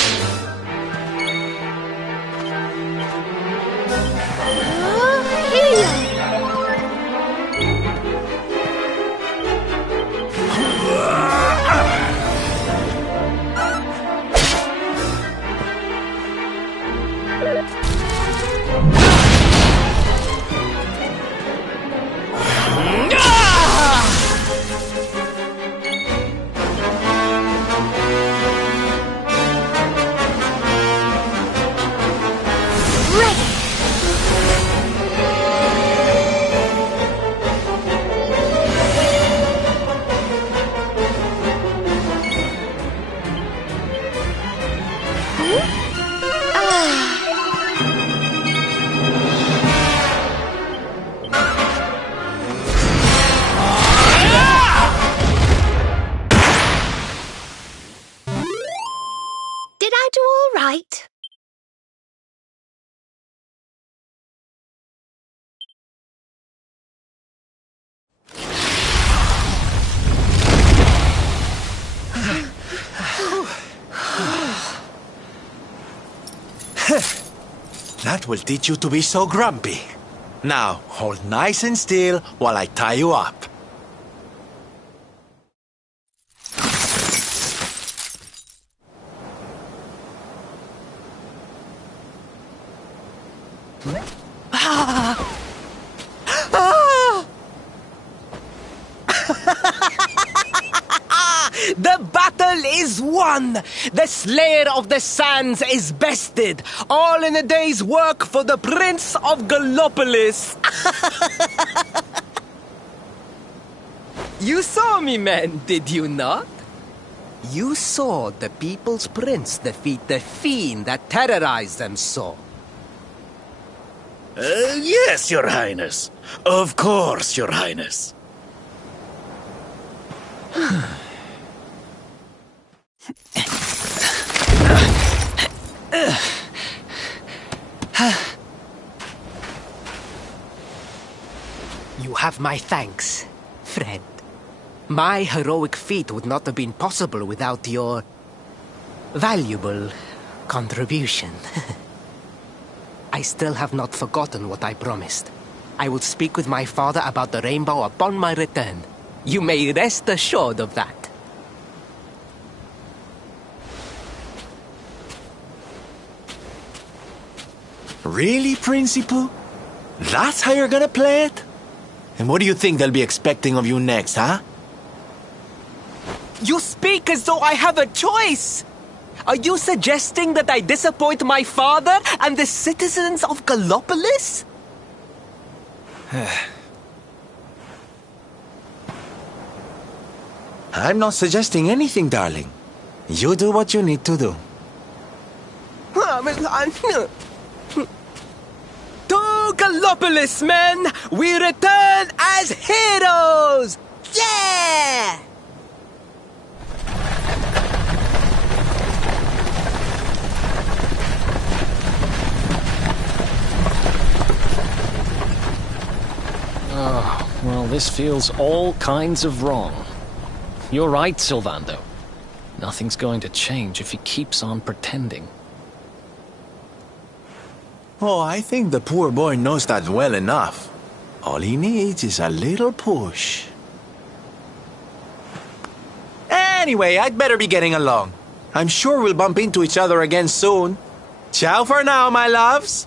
Did I do all right? That will teach you to be so grumpy. Now, hold nice and still while I tie you up. The battle is won! The Slayer of the Sands is bested! All in a day's work for the Prince of Gallopolis! You saw me, men, did you not? You saw the People's Prince defeat the fiend that terrorized them so. Yes, Your Highness. Of course, Your Highness. You have my thanks, friend. My heroic feat would not have been possible without your valuable contribution. I still have not forgotten what I promised. I will speak with my father about the rainbow upon my return. You may rest assured of that. Really, Principal? That's how you're gonna play it? And what do you think they'll be expecting of you next, huh? You speak as though I have a choice! Are you suggesting that I disappoint my father and the citizens of Gallopolis? I'm not suggesting anything, darling. You do what you need to do. To Megalopolis, men! We return as heroes! Yeah! Oh, well, this feels all kinds of wrong. You're right, Sylvando. Nothing's going to change if he keeps on pretending. Oh, I think the poor boy knows that well enough. All he needs is a little push. Anyway, I'd better be getting along. I'm sure we'll bump into each other again soon. Ciao for now, my loves.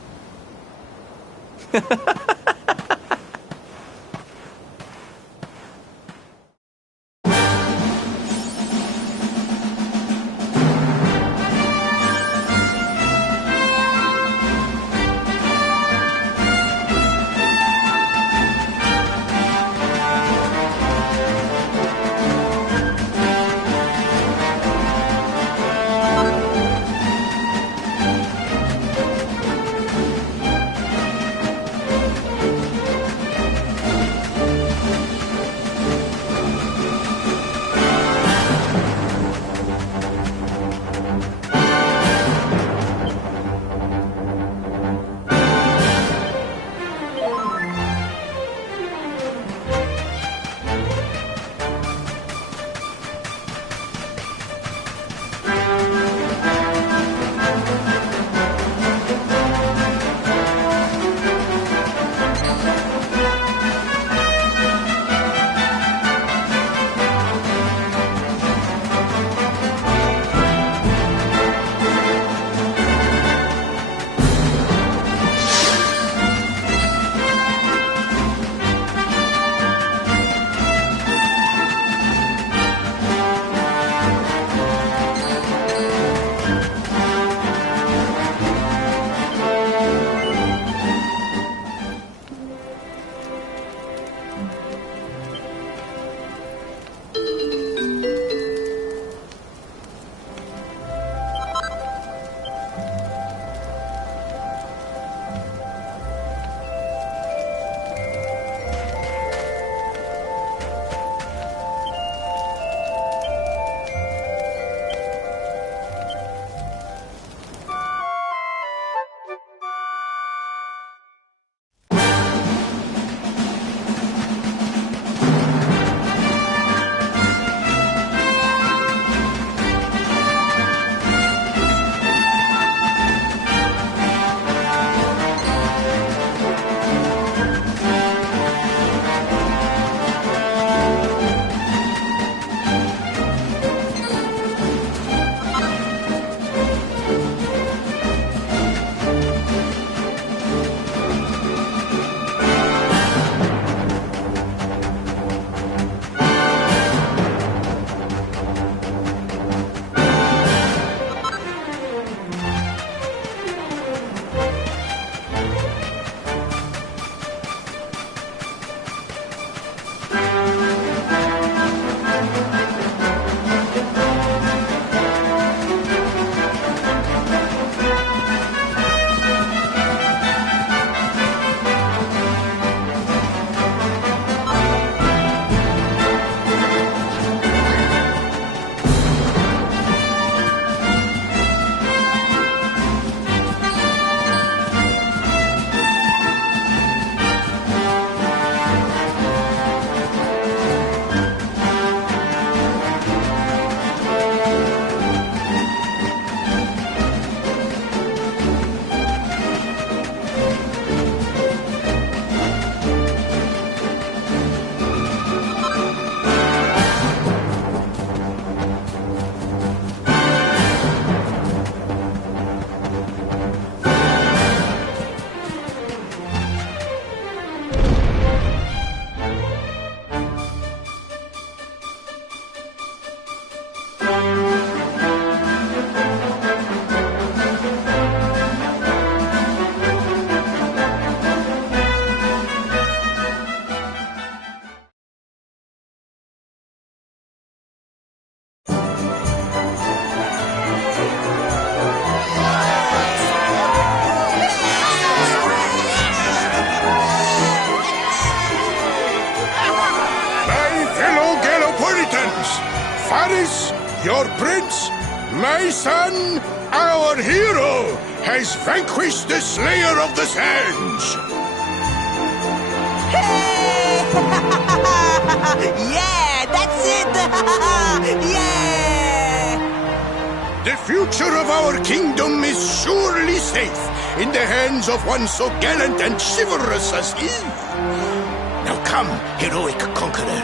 Faris, your prince, my son, our hero, has vanquished the Slayer of the Sands. Yeah, that's it! Yeah! The future of our kingdom is surely safe in the hands of one so gallant and chivalrous as he. Now come, heroic conqueror,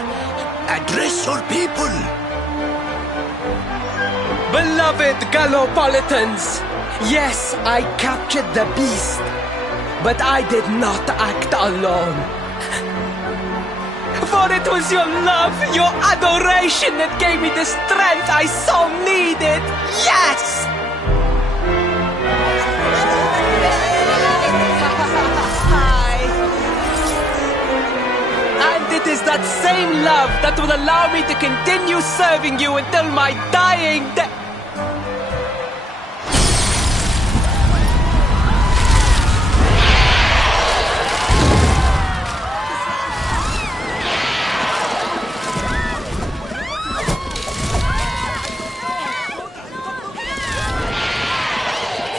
address your people. Beloved Gallopolitans, yes, I captured the beast, but I did not act alone. For it was your love, your adoration that gave me the strength I so needed. Yes! And it is that same love that will allow me to continue serving you until my dying day.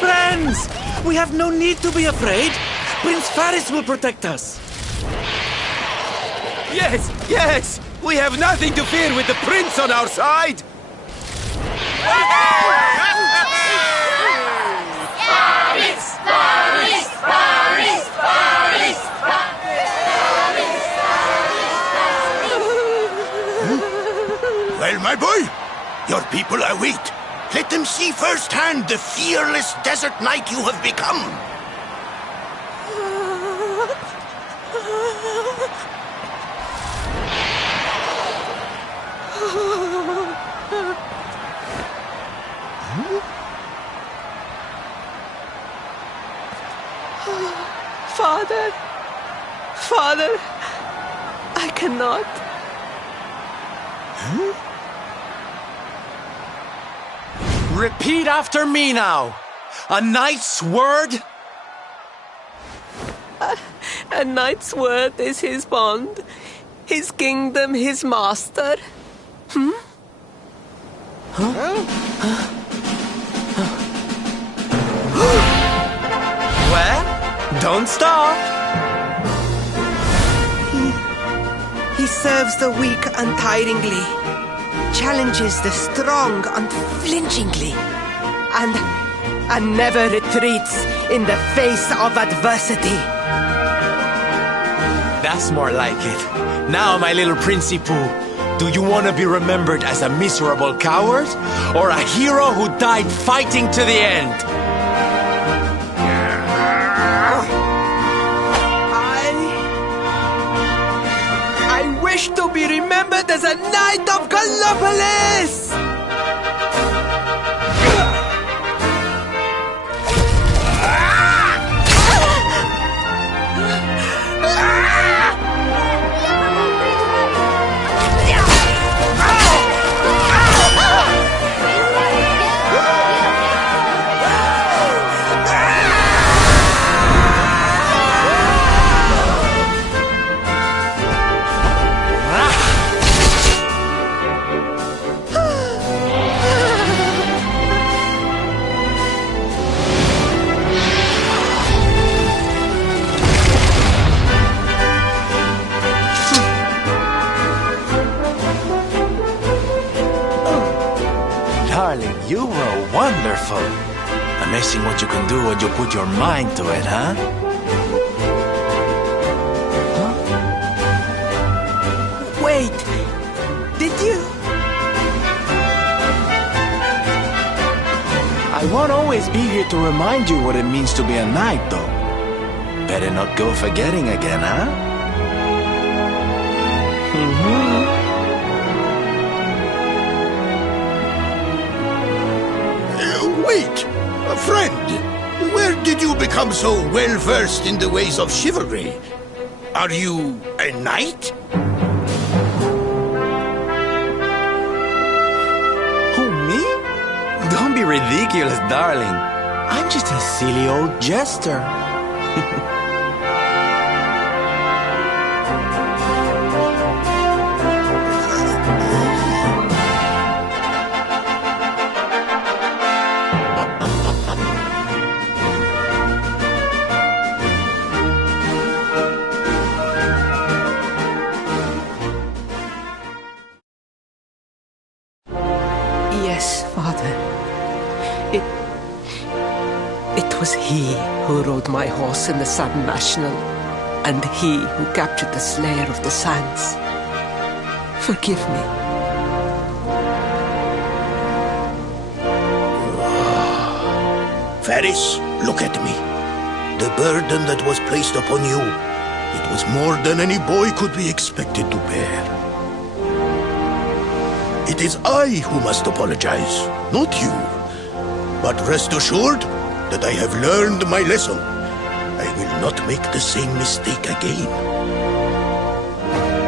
Friends, we have no need to be afraid. Prince Faris will protect us. Yes, yes! We have nothing to fear with the prince on our side! Well, my boy, your people await. Let them see firsthand the fearless desert knight you have become. Father, Father, I cannot. Repeat after me now. A knight's word? A knight's word is his bond, his kingdom, his master. Well, don't stop. He serves the weak untiringly, challenges the strong unflinchingly, and never retreats in the face of adversity. That's more like it. Now, my little Princey Pooh, do you want to be remembered as a miserable coward or a hero who died fighting to the end? I wish to be remembered as a knight of Gallopolis! Darling, you were wonderful. Amazing what you can do when you put your mind to it, huh? Wait, did you? I won't always be here to remind you what it means to be a knight, though. Better not go forgetting again, huh? Wait, friend. Where did you become so well-versed in the ways of chivalry? Are you a knight? Who, me? Don't be ridiculous, darling. I'm just a silly old jester. my horse in the Sand National, and he who captured the Slayer of the Sands. Forgive me. Varys, look at me. The burden that was placed upon you, it was more than any boy could be expected to bear. It is I who must apologize, not you. But rest assured that I have learned my lesson. I will not make the same mistake again.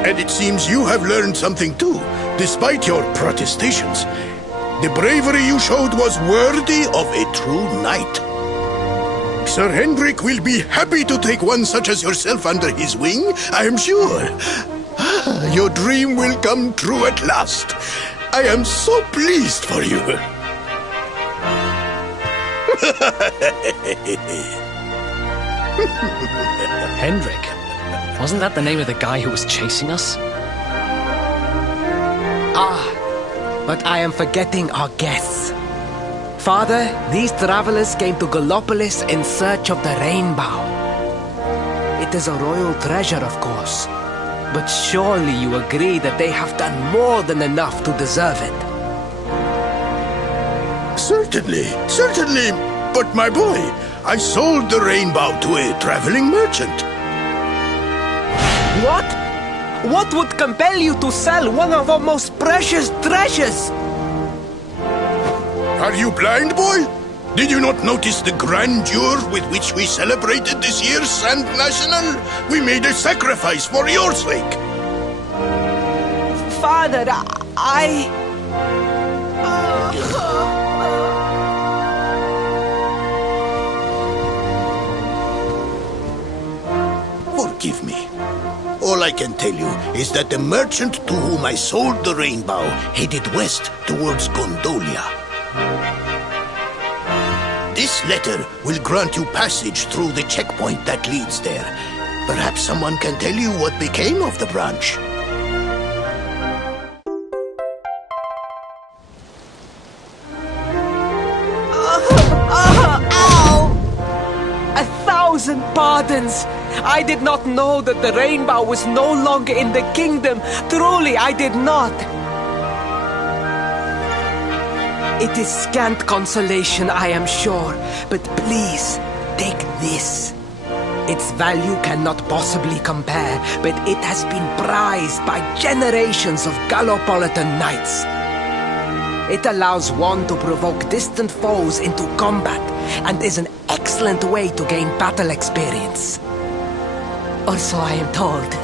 And it seems you have learned something too, despite your protestations. The bravery you showed was worthy of a true knight. Sir Hendrik will be happy to take one such as yourself under his wing, I am sure. Your dream will come true at last. I am so pleased for you. Hendrik? Wasn't that the name of the guy who was chasing us? But I am forgetting our guests. Father, these travelers came to Gallopolis in search of the rainbow. It is a royal treasure, of course. But surely you agree that they have done more than enough to deserve it. Certainly. But my boy, I sold the rainbow to a traveling merchant. What? What would compel you to sell one of our most precious treasures? Are you blind, boy? Did you not notice the grandeur with which we celebrated this year's Sand National? We made a sacrifice for your sake. Father, Forgive me. All I can tell you is that the merchant to whom I sold the rainbow headed west towards Gondolia. This letter will grant you passage through the checkpoint that leads there. Perhaps someone can tell you what became of the branch. Ow! 1,000 pardons! I did not know that the rainbow was no longer in the kingdom. Truly, I did not. It is scant consolation, I am sure. But please, take this. Its value cannot possibly compare, but it has been prized by generations of Gallopolitan knights. It allows one to provoke distant foes into combat, and is an excellent way to gain battle experience. Or so I am told.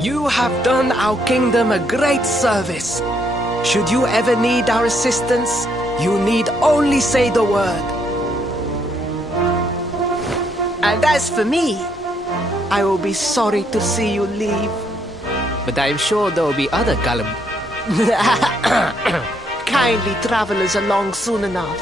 You have done our kingdom a great service. Should you ever need our assistance, you need only say the word. And as for me, I will be sorry to see you leave. But I am sure there will be other kindly travelers along soon enough.